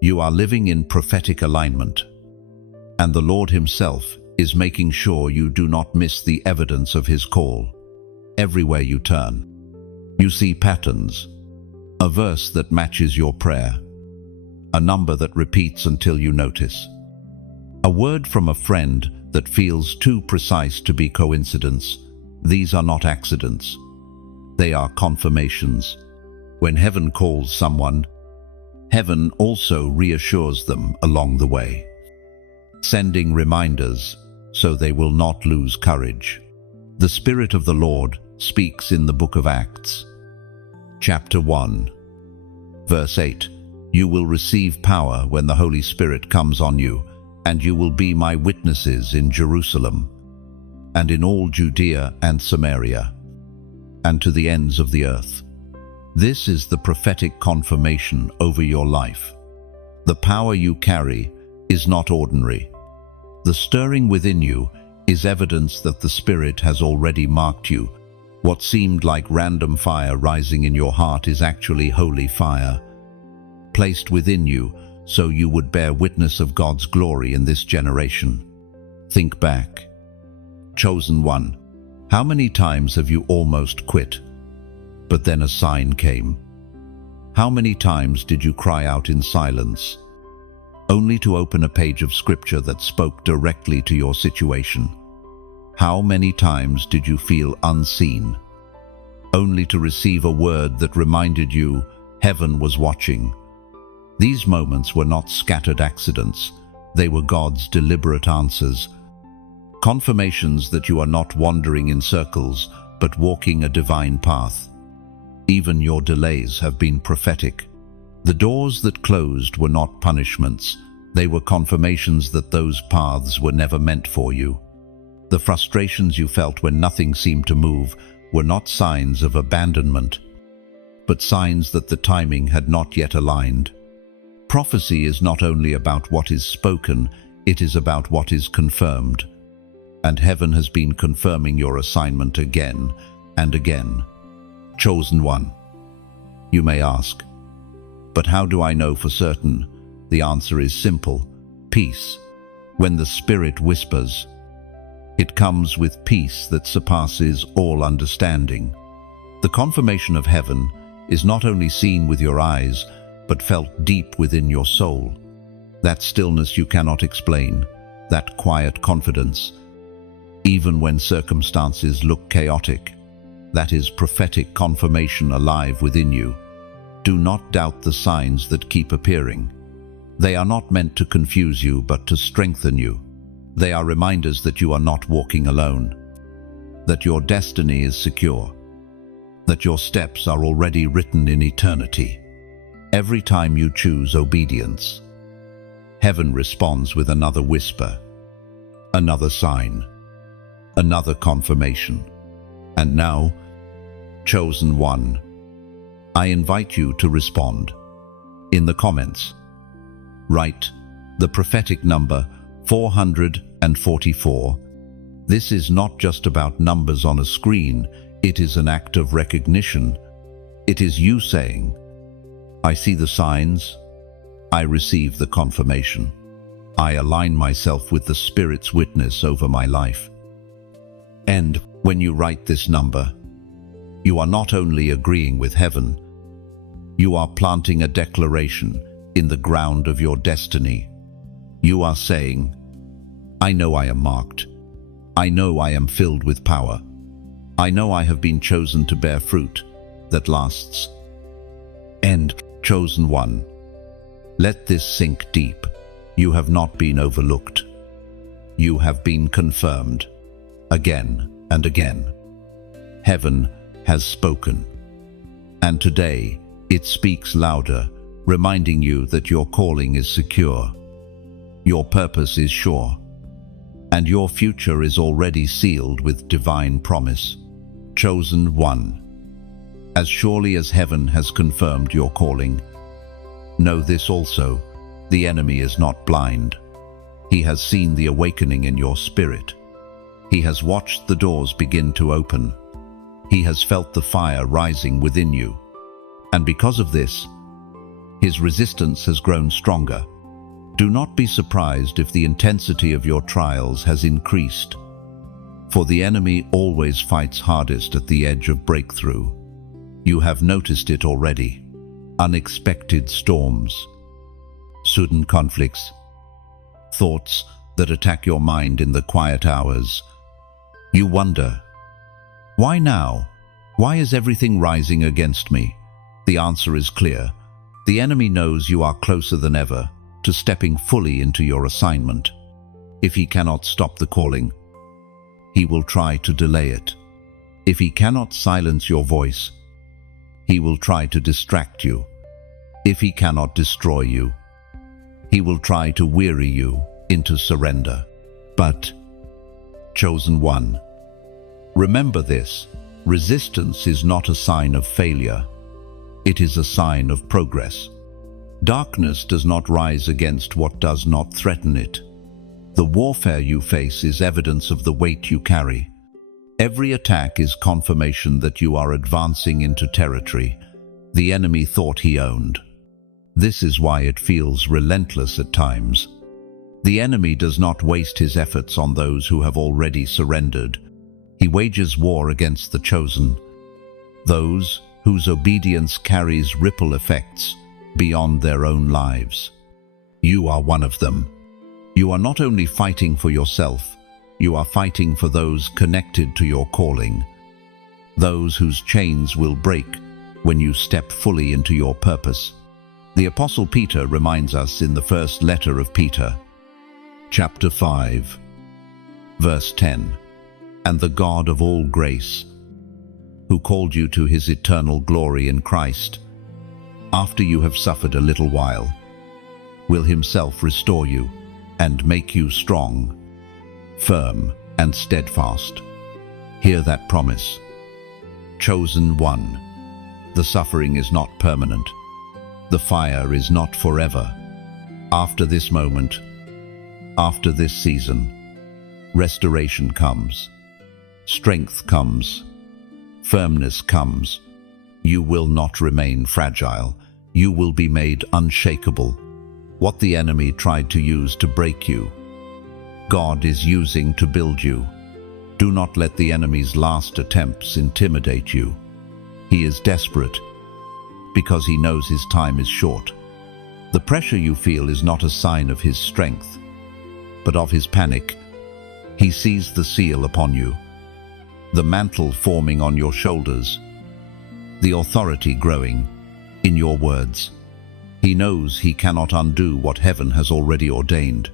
You are living in prophetic alignment, and the Lord Himself is making sure you do not miss the evidence of His call. Everywhere you turn, you see patterns, a verse that matches your prayer, a number that repeats until you notice, a word from a friend that feels too precise to be coincidence. These are not accidents. They are confirmations. When heaven calls someone, heaven also reassures them along the way, sending reminders so they will not lose courage. The Spirit of the Lord speaks in the book of Acts, chapter 1, verse 8, "You will receive power when the Holy Spirit comes on you, and you will be my witnesses in Jerusalem, and in all Judea and Samaria, and to the ends of the earth." This is the prophetic confirmation over your life. The power you carry is not ordinary. The stirring within you is evidence that the Spirit has already marked you. What seemed like random fire rising in your heart is actually holy fire, placed within you so you would bear witness of God's glory in this generation. Think back. Chosen one, how many times have you almost quit, but then a sign came? How many times did you cry out in silence, only to open a page of scripture that spoke directly to your situation? How many times did you feel unseen, only to receive a word that reminded you heaven was watching? These moments were not scattered accidents. They were God's deliberate answers, confirmations that you are not wandering in circles, but walking a divine path. Even your delays have been prophetic. The doors that closed were not punishments. They were confirmations that those paths were never meant for you. The frustrations you felt when nothing seemed to move were not signs of abandonment, but signs that the timing had not yet aligned. Prophecy is not only about what is spoken, it is about what is confirmed. And heaven has been confirming your assignment again and again. Chosen one, you may ask, but how do I know for certain? The answer is simple: peace. When the Spirit whispers, it comes with peace that surpasses all understanding. The confirmation of heaven is not only seen with your eyes, but felt deep within your soul. That stillness you cannot explain, that quiet confidence, even when circumstances look chaotic, that is prophetic confirmation alive within you. Do not doubt the signs that keep appearing. They are not meant to confuse you, but to strengthen you. They are reminders that you are not walking alone, that your destiny is secure, that your steps are already written in eternity. Every time you choose obedience, heaven responds with another whisper, another sign, another confirmation. And now, chosen one, I invite you to respond. In the comments, write the prophetic number 444. This is not just about numbers on a screen, it is an act of recognition. It is you saying, I see the signs, I receive the confirmation. I align myself with the Spirit's witness over my life. And when you write this number, you are not only agreeing with heaven, you are planting a declaration in the ground of your destiny. You are saying, I know I am marked. I know I am filled with power. I know I have been chosen to bear fruit that lasts. And chosen one. Let this sink deep. You have not been overlooked. You have been confirmed again and again. Heaven has spoken. And today it speaks louder, reminding you that your calling is secure. Your purpose is sure. And your future is already sealed with divine promise. Chosen one. As surely as heaven has confirmed your calling, know this also, the enemy is not blind. He has seen the awakening in your spirit. He has watched the doors begin to open. He has felt the fire rising within you. And because of this, his resistance has grown stronger. Do not be surprised if the intensity of your trials has increased, for the enemy always fights hardest at the edge of breakthrough. You have noticed it already. Unexpected storms, sudden conflicts, thoughts that attack your mind in the quiet hours. You wonder, why now? Why is everything rising against me? The answer is clear. The enemy knows you are closer than ever to stepping fully into your assignment. If he cannot stop the calling, he will try to delay it. If he cannot silence your voice, he will try to distract you. If he cannot destroy you, he will try to weary you into surrender. But, chosen one, remember this: resistance is not a sign of failure. It is a sign of progress. Darkness does not rise against what does not threaten it. The warfare you face is evidence of the weight you carry. Every attack is confirmation that you are advancing into territory the enemy thought he owned. This is why it feels relentless at times. The enemy does not waste his efforts on those who have already surrendered. He wages war against the chosen, those whose obedience carries ripple effects beyond their own lives. You are one of them. You are not only fighting for yourself, you are fighting for those connected to your calling, those whose chains will break when you step fully into your purpose. The Apostle Peter reminds us in the first letter of Peter, chapter 5, verse 10, "And the God of all grace, who called you to his eternal glory in Christ, after you have suffered a little while, will himself restore you and make you strong, firm, and steadfast." Hear that promise. Chosen one. The suffering is not permanent. The fire is not forever. After this moment, after this season, restoration comes, strength comes, firmness comes. You will not remain fragile. You will be made unshakable. What the enemy tried to use to break you, God is using to build you. Do not let the enemy's last attempts intimidate you. He is desperate because he knows his time is short. The pressure you feel is not a sign of his strength, but of his panic. He sees the seal upon you, the mantle forming on your shoulders, the authority growing in your words. He knows he cannot undo what heaven has already ordained.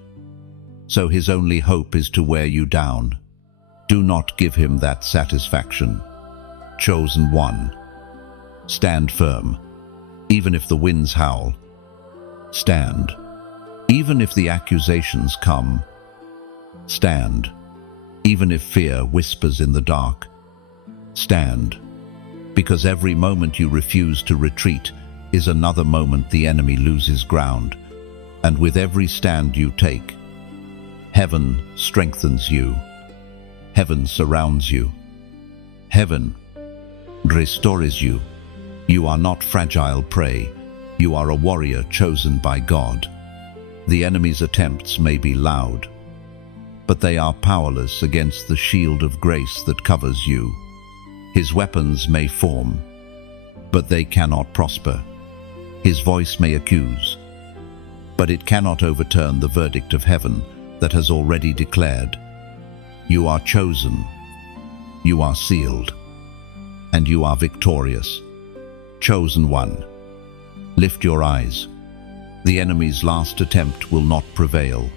So his only hope is to wear you down. Do not give him that satisfaction. Chosen one. Stand firm. Even if the winds howl, stand. Even if the accusations come, stand. Even if fear whispers in the dark, stand. Because every moment you refuse to retreat is another moment the enemy loses ground. And with every stand you take, heaven strengthens you. Heaven surrounds you. Heaven restores you. You are not fragile prey. You are a warrior chosen by God. The enemy's attempts may be loud, but they are powerless against the shield of grace that covers you. His weapons may form, but they cannot prosper. His voice may accuse, but it cannot overturn the verdict of heaven that has already declared, you are chosen, you are sealed, and you are victorious. Chosen one, lift your eyes. The enemy's last attempt will not prevail.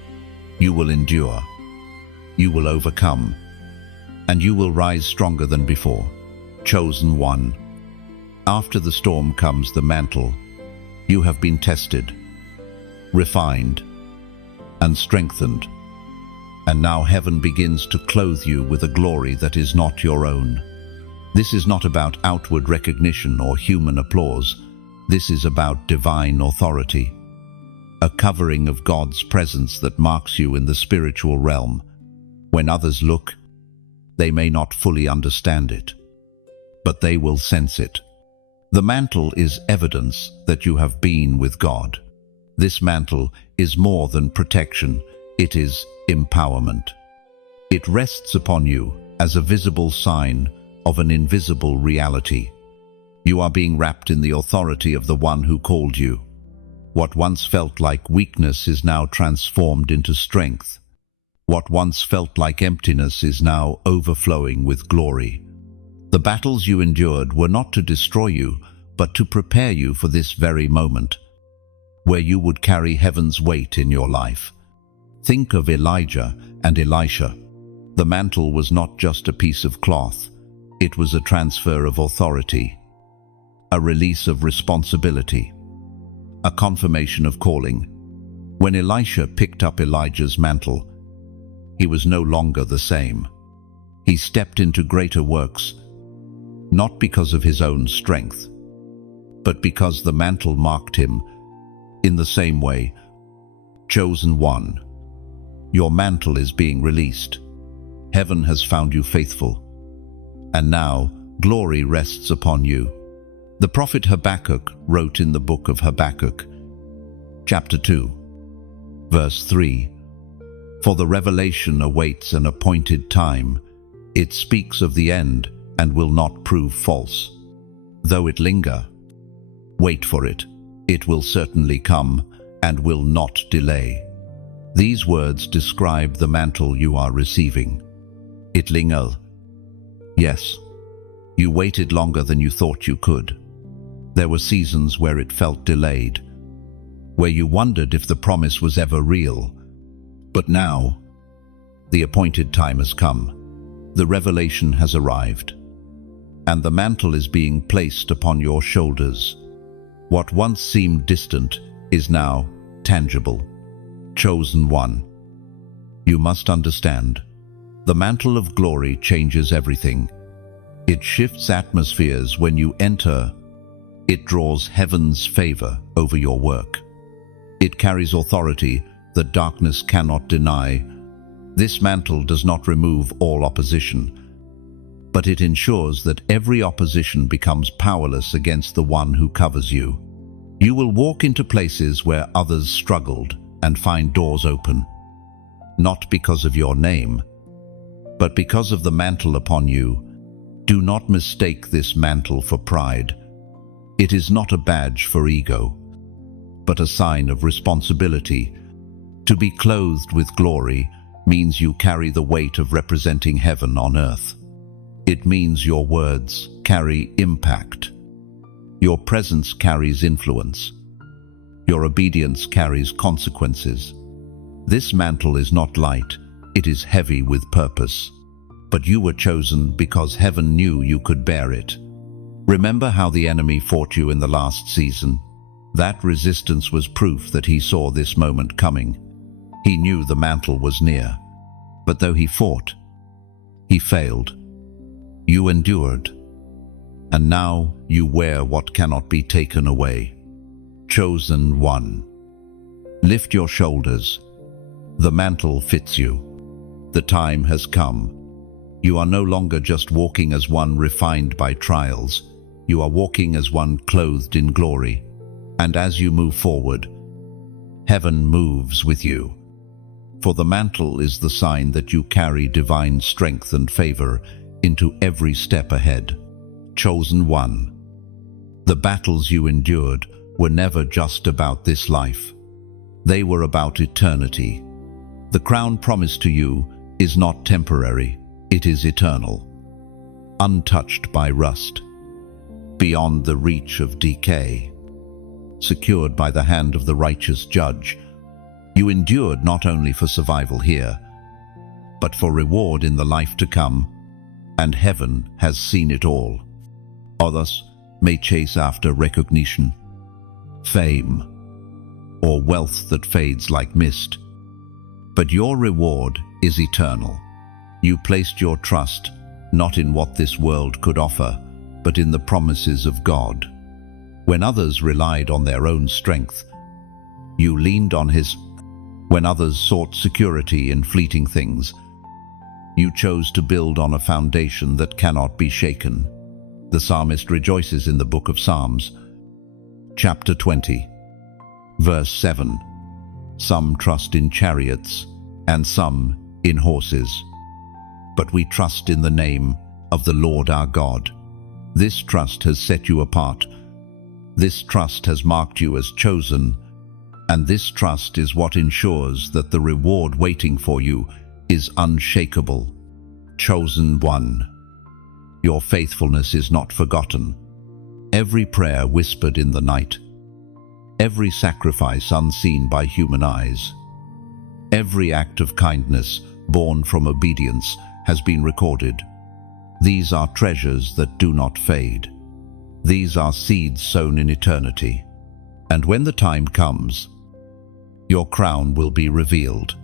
You will endure, you will overcome, and you will rise stronger than before. Chosen one, after the storm comes the mantle. You have been tested, refined, and strengthened, and now heaven begins to clothe you with a glory that is not your own. This is not about outward recognition or human applause. This is about divine authority, a covering of God's presence that marks you in the spiritual realm. When others look, they may not fully understand it, but they will sense it. The mantle is evidence that you have been with God. This mantle is more than protection, it is empowerment. It rests upon you as a visible sign of an invisible reality. You are being wrapped in the authority of the one who called you. What once felt like weakness is now transformed into strength. What once felt like emptiness is now overflowing with glory. The battles you endured were not to destroy you, but to prepare you for this very moment, where you would carry heaven's weight in your life. Think of Elijah and Elisha. The mantle was not just a piece of cloth, it was a transfer of authority, a release of responsibility, a confirmation of calling. When Elisha picked up Elijah's mantle, he was no longer the same. He stepped into greater works, not because of his own strength, but because the mantle marked him. In the same way, chosen one, your mantle is being released. Heaven has found you faithful, and now glory rests upon you. The prophet Habakkuk wrote in the book of Habakkuk, chapter 2, verse 3, "For the revelation awaits an appointed time. It speaks of the end and will not prove false. Though it linger, wait for it. It will certainly come and will not delay." These words describe the mantle you are receiving. It lingered. Yes, you waited longer than you thought you could. There were seasons where it felt delayed, where you wondered if the promise was ever real. But now, the appointed time has come. The revelation has arrived, and the mantle is being placed upon your shoulders. What once seemed distant is now tangible. Chosen one, you must understand, the mantle of glory changes everything. It shifts atmospheres when you enter. It draws heaven's favor over your work. It carries authority that darkness cannot deny. This mantle does not remove all opposition, but it ensures that every opposition becomes powerless against the one who covers you. You will walk into places where others struggled and find doors open, not because of your name, but because of the mantle upon you. Do not mistake this mantle for pride. It is not a badge for ego, but a sign of responsibility. To be clothed with glory means you carry the weight of representing heaven on earth. It means your words carry impact. Your presence carries influence. Your obedience carries consequences. This mantle is not light, it is heavy with purpose. But you were chosen because heaven knew you could bear it. Remember how the enemy fought you in the last season? That resistance was proof that he saw this moment coming. He knew the mantle was near. But though he fought, he failed. You endured. And now you wear what cannot be taken away. Chosen one. Lift your shoulders. The mantle fits you. The time has come. You are no longer just walking as one refined by trials. You are walking as one clothed in glory. And as you move forward, heaven moves with you. For the mantle is the sign that you carry divine strength and favor into every step ahead. Chosen one. The battles you endured were never just about this life. They were about eternity. The crown promised to you is not temporary, it is eternal. Untouched by rust, beyond the reach of decay, secured by the hand of the righteous judge. You endured not only for survival here, but for reward in the life to come, and heaven has seen it all. Others may chase after recognition, fame, or wealth that fades like mist, but your reward is eternal. You placed your trust not in what this world could offer, but in the promises of God. When others relied on their own strength, you leaned on His. When others sought security in fleeting things, you chose to build on a foundation that cannot be shaken. The psalmist rejoices in the book of Psalms, chapter 20, verse 7. Some trust in chariots, and some in horses, but we trust in the name of the Lord our God. This trust has set you apart. This trust has marked you as chosen, and this trust is what ensures that the reward waiting for you is unshakable. Chosen one. Your faithfulness is not forgotten. Every prayer whispered in the night, every sacrifice unseen by human eyes, every act of kindness born from obedience has been recorded. These are treasures that do not fade. These are seeds sown in eternity. And when the time comes, your crown will be revealed,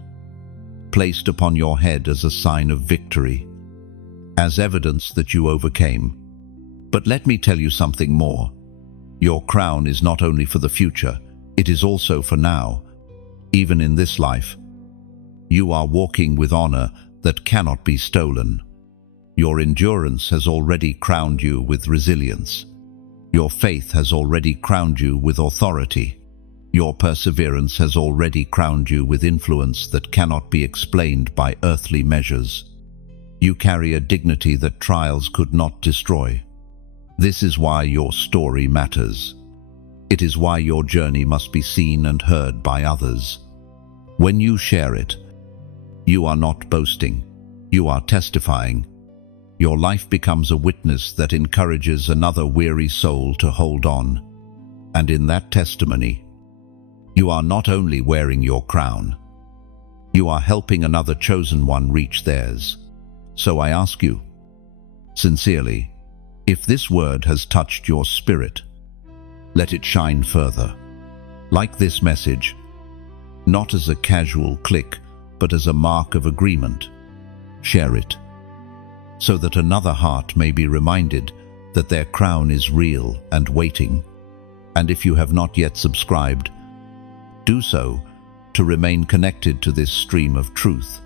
placed upon your head as a sign of victory, as evidence that you overcame. But let me tell you something more. Your crown is not only for the future, it is also for now. Even in this life, you are walking with honor that cannot be stolen. Your endurance has already crowned you with resilience. Your faith has already crowned you with authority. Your perseverance has already crowned you with influence that cannot be explained by earthly measures. You carry a dignity that trials could not destroy. This is why your story matters. It is why your journey must be seen and heard by others. When you share it, you are not boasting, you are testifying. Your life becomes a witness that encourages another weary soul to hold on. And in that testimony, you are not only wearing your crown, you are helping another chosen one reach theirs. So I ask you, sincerely, if this word has touched your spirit, let it shine further. Like this message, not as a casual click, but as a mark of agreement. Share it, so that another heart may be reminded that their crown is real and waiting. And if you have not yet subscribed, do so to remain connected to this stream of truth.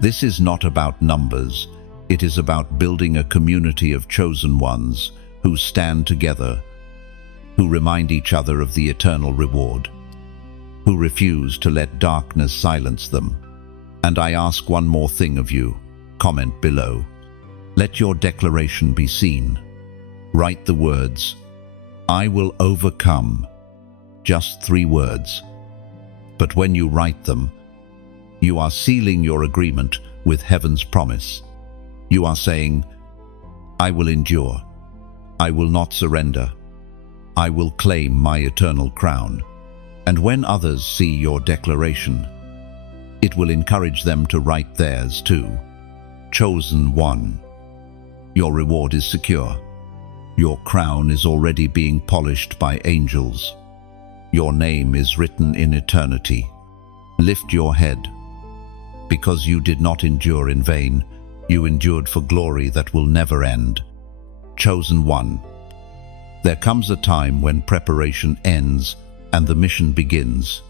This is not about numbers, it is about building a community of chosen ones who stand together, who remind each other of the eternal reward, who refuse to let darkness silence them. And I ask one more thing of you. Comment below. Let your declaration be seen. Write the words, "I will overcome." Just 3 words. But when you write them, you are sealing your agreement with heaven's promise. You are saying, "I will endure. I will not surrender. I will claim my eternal crown." And when others see your declaration, it will encourage them to write theirs too. Chosen one. Your reward is secure. Your crown is already being polished by angels. Your name is written in eternity. Lift your head. Because you did not endure in vain, you endured for glory that will never end. Chosen one. There comes a time when preparation ends and the mission begins.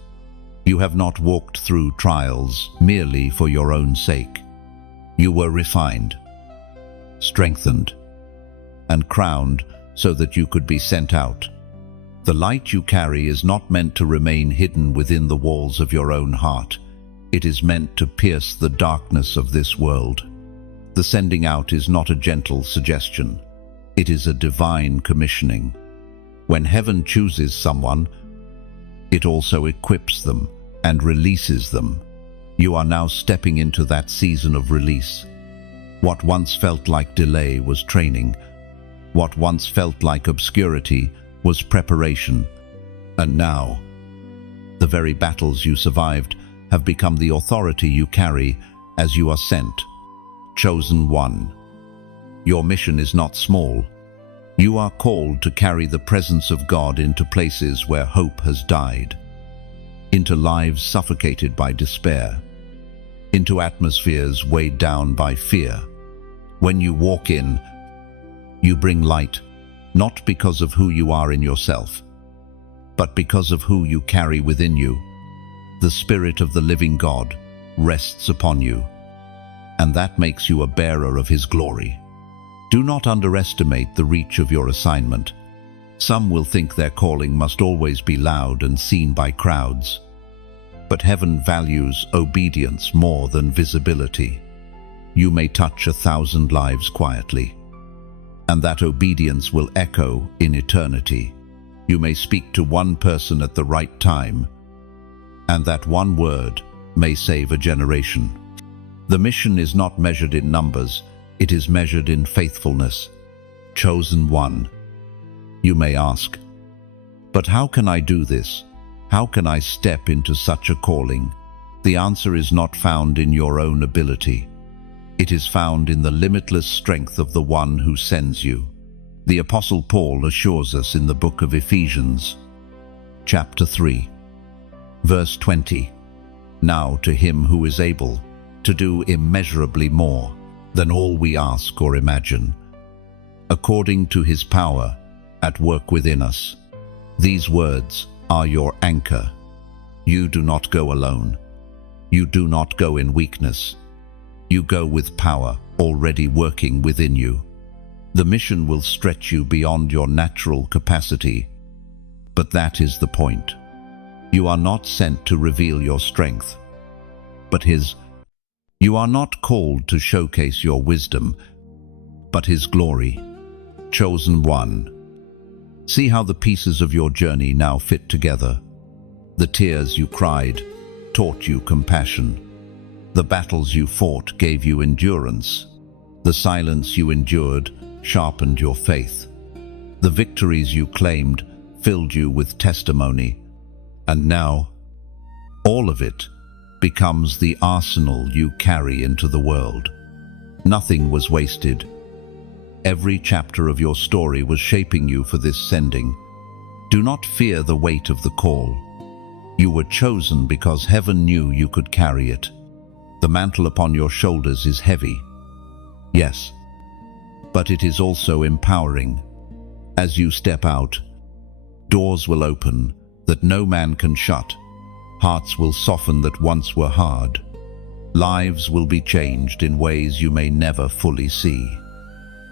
You have not walked through trials merely for your own sake. You were refined, strengthened, and crowned so that you could be sent out. The light you carry is not meant to remain hidden within the walls of your own heart. It is meant to pierce the darkness of this world. The sending out is not a gentle suggestion. It is a divine commissioning. When heaven chooses someone, it also equips them and releases them. You are now stepping into that season of release. What once felt like delay was training. What once felt like obscurity was preparation. And now, the very battles you survived have become the authority you carry as you are sent. Chosen one. Your mission is not small. You are called to carry the presence of God into places where hope has died, into lives suffocated by despair, into atmospheres weighed down by fear. When you walk in, you bring light, not because of who you are in yourself, but because of who you carry within you. The Spirit of the living God rests upon you, and that makes you a bearer of His glory. Do not underestimate the reach of your assignment. Some will think their calling must always be loud and seen by crowds. But heaven values obedience more than visibility. You may touch 1,000 lives quietly, and that obedience will echo in eternity. You may speak to one person at the right time, and that one word may save a generation. The mission is not measured in numbers, it is measured in faithfulness. Chosen one. You may ask, but how can I do this? How can I step into such a calling? The answer is not found in your own ability. It is found in the limitless strength of the one who sends you. The Apostle Paul assures us in the book of Ephesians, chapter 3, verse 20, "Now to Him who is able to do immeasurably more than all we ask or imagine, according to His power at work within us." These words are your anchor. You do not go alone. You do not go in weakness. You go with power already working within you. The mission will stretch you beyond your natural capacity, but that is the point. You are not sent to reveal your strength, but His. You are not called to showcase your wisdom, but His glory. Chosen one. See how the pieces of your journey now fit together. The tears you cried taught you compassion. The battles you fought gave you endurance. The silence you endured sharpened your faith. The victories you claimed filled you with testimony. And now, all of it becomes the arsenal you carry into the world. Nothing was wasted. Every chapter of your story was shaping you for this sending. Do not fear the weight of the call. You were chosen because heaven knew you could carry it. The mantle upon your shoulders is heavy. Yes, but it is also empowering. As you step out, doors will open that no man can shut. Hearts will soften that once were hard. Lives will be changed in ways you may never fully see.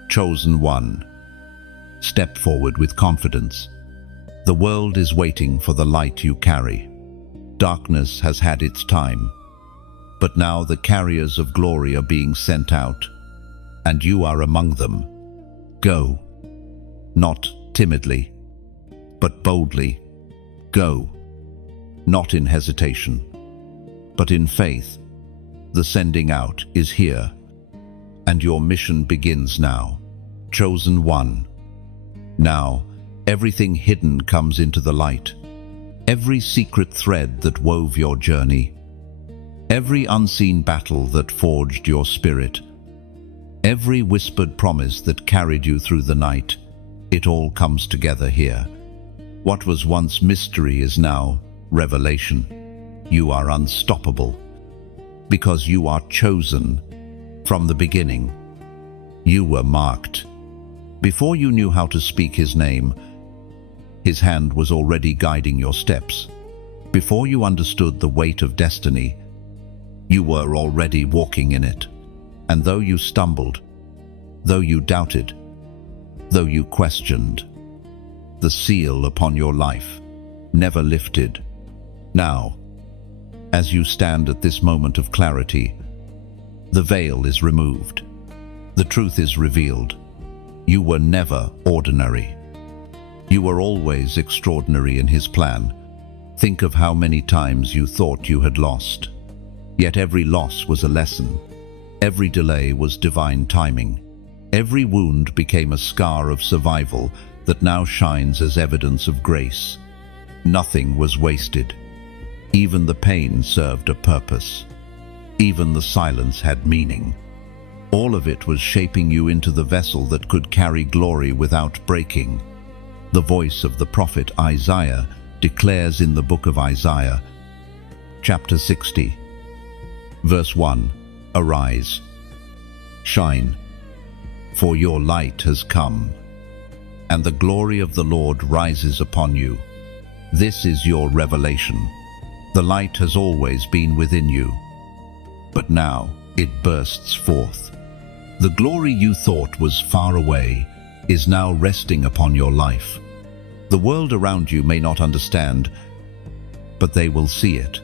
Chosen one. Step forward with confidence. The world is waiting for the light you carry. Darkness has had its time, but now the carriers of glory are being sent out, and you are among them. Go, not timidly, but boldly. Go, not in hesitation, but in faith. The sending out is here, and your mission begins now. Chosen one. Now, everything hidden comes into the light. Every secret thread that wove your journey. Every unseen battle that forged your spirit. Every whispered promise that carried you through the night. It all comes together here. What was once mystery is now revelation. You are unstoppable because you are chosen from the beginning. You were marked. Before you knew how to speak His name, His hand was already guiding your steps. Before you understood the weight of destiny, you were already walking in it. And though you stumbled, though you doubted, though you questioned, the seal upon your life never lifted. Now, As you stand at this moment of clarity, the veil is removed. The truth is revealed. You were never ordinary. You were always extraordinary in His plan. Think of how many times you thought you had lost. Yet every loss was a lesson. Every delay was divine timing. Every wound became a scar of survival that now shines as evidence of grace. Nothing was wasted. Even the pain served a purpose. Even the silence had meaning. All of it was shaping you into the vessel that could carry glory without breaking. The voice of the prophet Isaiah declares in the book of Isaiah, chapter 60, verse 1, "Arise, shine, for your light has come, and the glory of the Lord rises upon you." This is your revelation. The light has always been within you, but now it bursts forth. The glory you thought was far away is now resting upon your life. The world around you may not understand, but they will see it.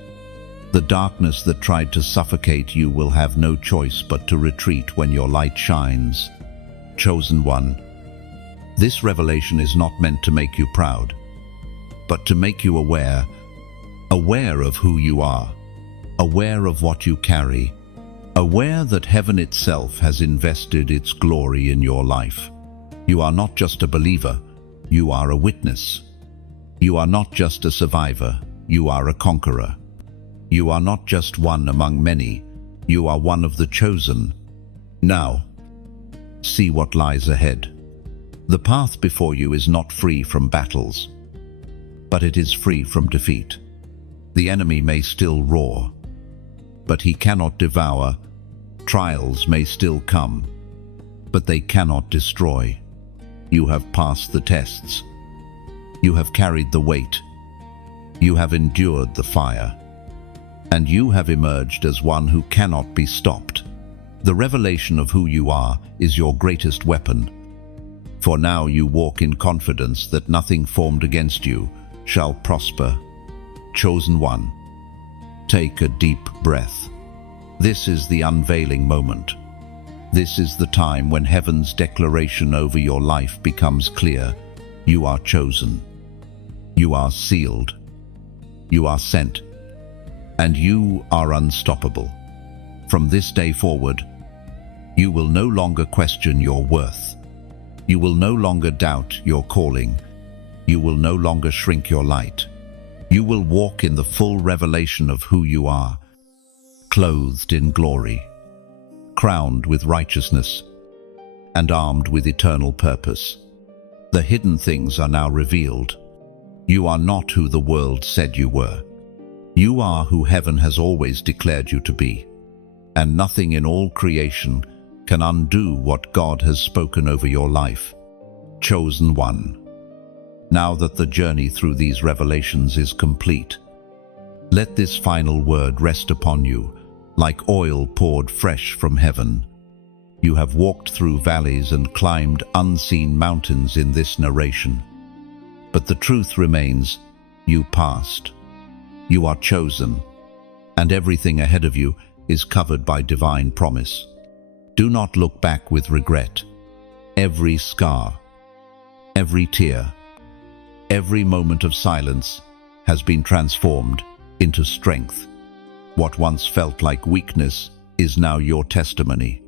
The darkness that tried to suffocate you will have no choice but to retreat when your light shines. Chosen one, this revelation is not meant to make you proud, but to make you aware of who you are, aware of what you carry, aware that heaven itself has invested its glory in your life. You are not just a believer, you are a witness. You are not just a survivor, you are a conqueror. You are not just one among many, you are one of the chosen. Now, see what lies ahead. The path before you is not free from battles, but it is free from defeat. The enemy may still roar, but he cannot devour. Trials may still come, but they cannot destroy. You have passed the tests. You have carried the weight. You have endured the fire. And you have emerged as one who cannot be stopped. The revelation of who you are is your greatest weapon. For now you walk in confidence that nothing formed against you shall prosper. Chosen one, take a deep breath. This is the unveiling moment. This is the time when heaven's declaration over your life becomes clear. You are chosen. You are sealed. You are sent. And you are unstoppable. From this day forward, you will no longer question your worth. You will no longer doubt your calling. You will no longer shrink your light. You will walk in the full revelation of who you are, clothed in glory, crowned with righteousness, and armed with eternal purpose. The hidden things are now revealed. You are not who the world said you were. You are who heaven has always declared you to be, and nothing in all creation can undo what God has spoken over your life. Chosen one. Now that the journey through these revelations is complete, let this final word rest upon you like oil poured fresh from heaven. You have walked through valleys and climbed unseen mountains in this narration. But the truth remains, you passed. You are chosen, and everything ahead of you is covered by divine promise. Do not look back with regret. Every scar, every tear, every moment of silence has been transformed into strength. What once felt like weakness is now your testimony.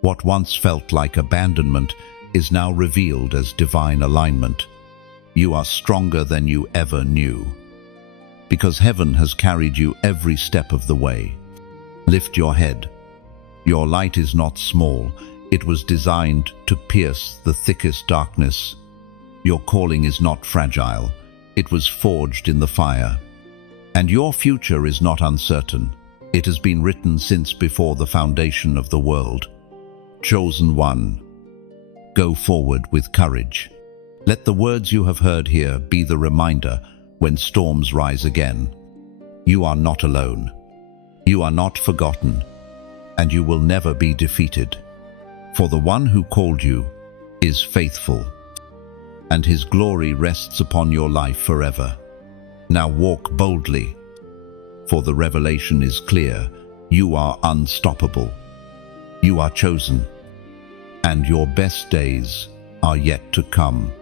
What once felt like abandonment is now revealed as divine alignment. You are stronger than you ever knew, because heaven has carried you every step of the way. Lift your head. Your light is not small. It was designed to pierce the thickest darkness. Your calling is not fragile. It was forged in the fire. And your future is not uncertain. It has been written since before the foundation of the world. Chosen one, go forward with courage. Let the words you have heard here be the reminder when storms rise again. You are not alone. You are not forgotten, and you will never be defeated. For the one who called you is faithful, and his glory rests upon your life forever. Now walk boldly, for the revelation is clear. You are unstoppable. You are chosen, and your best days are yet to come.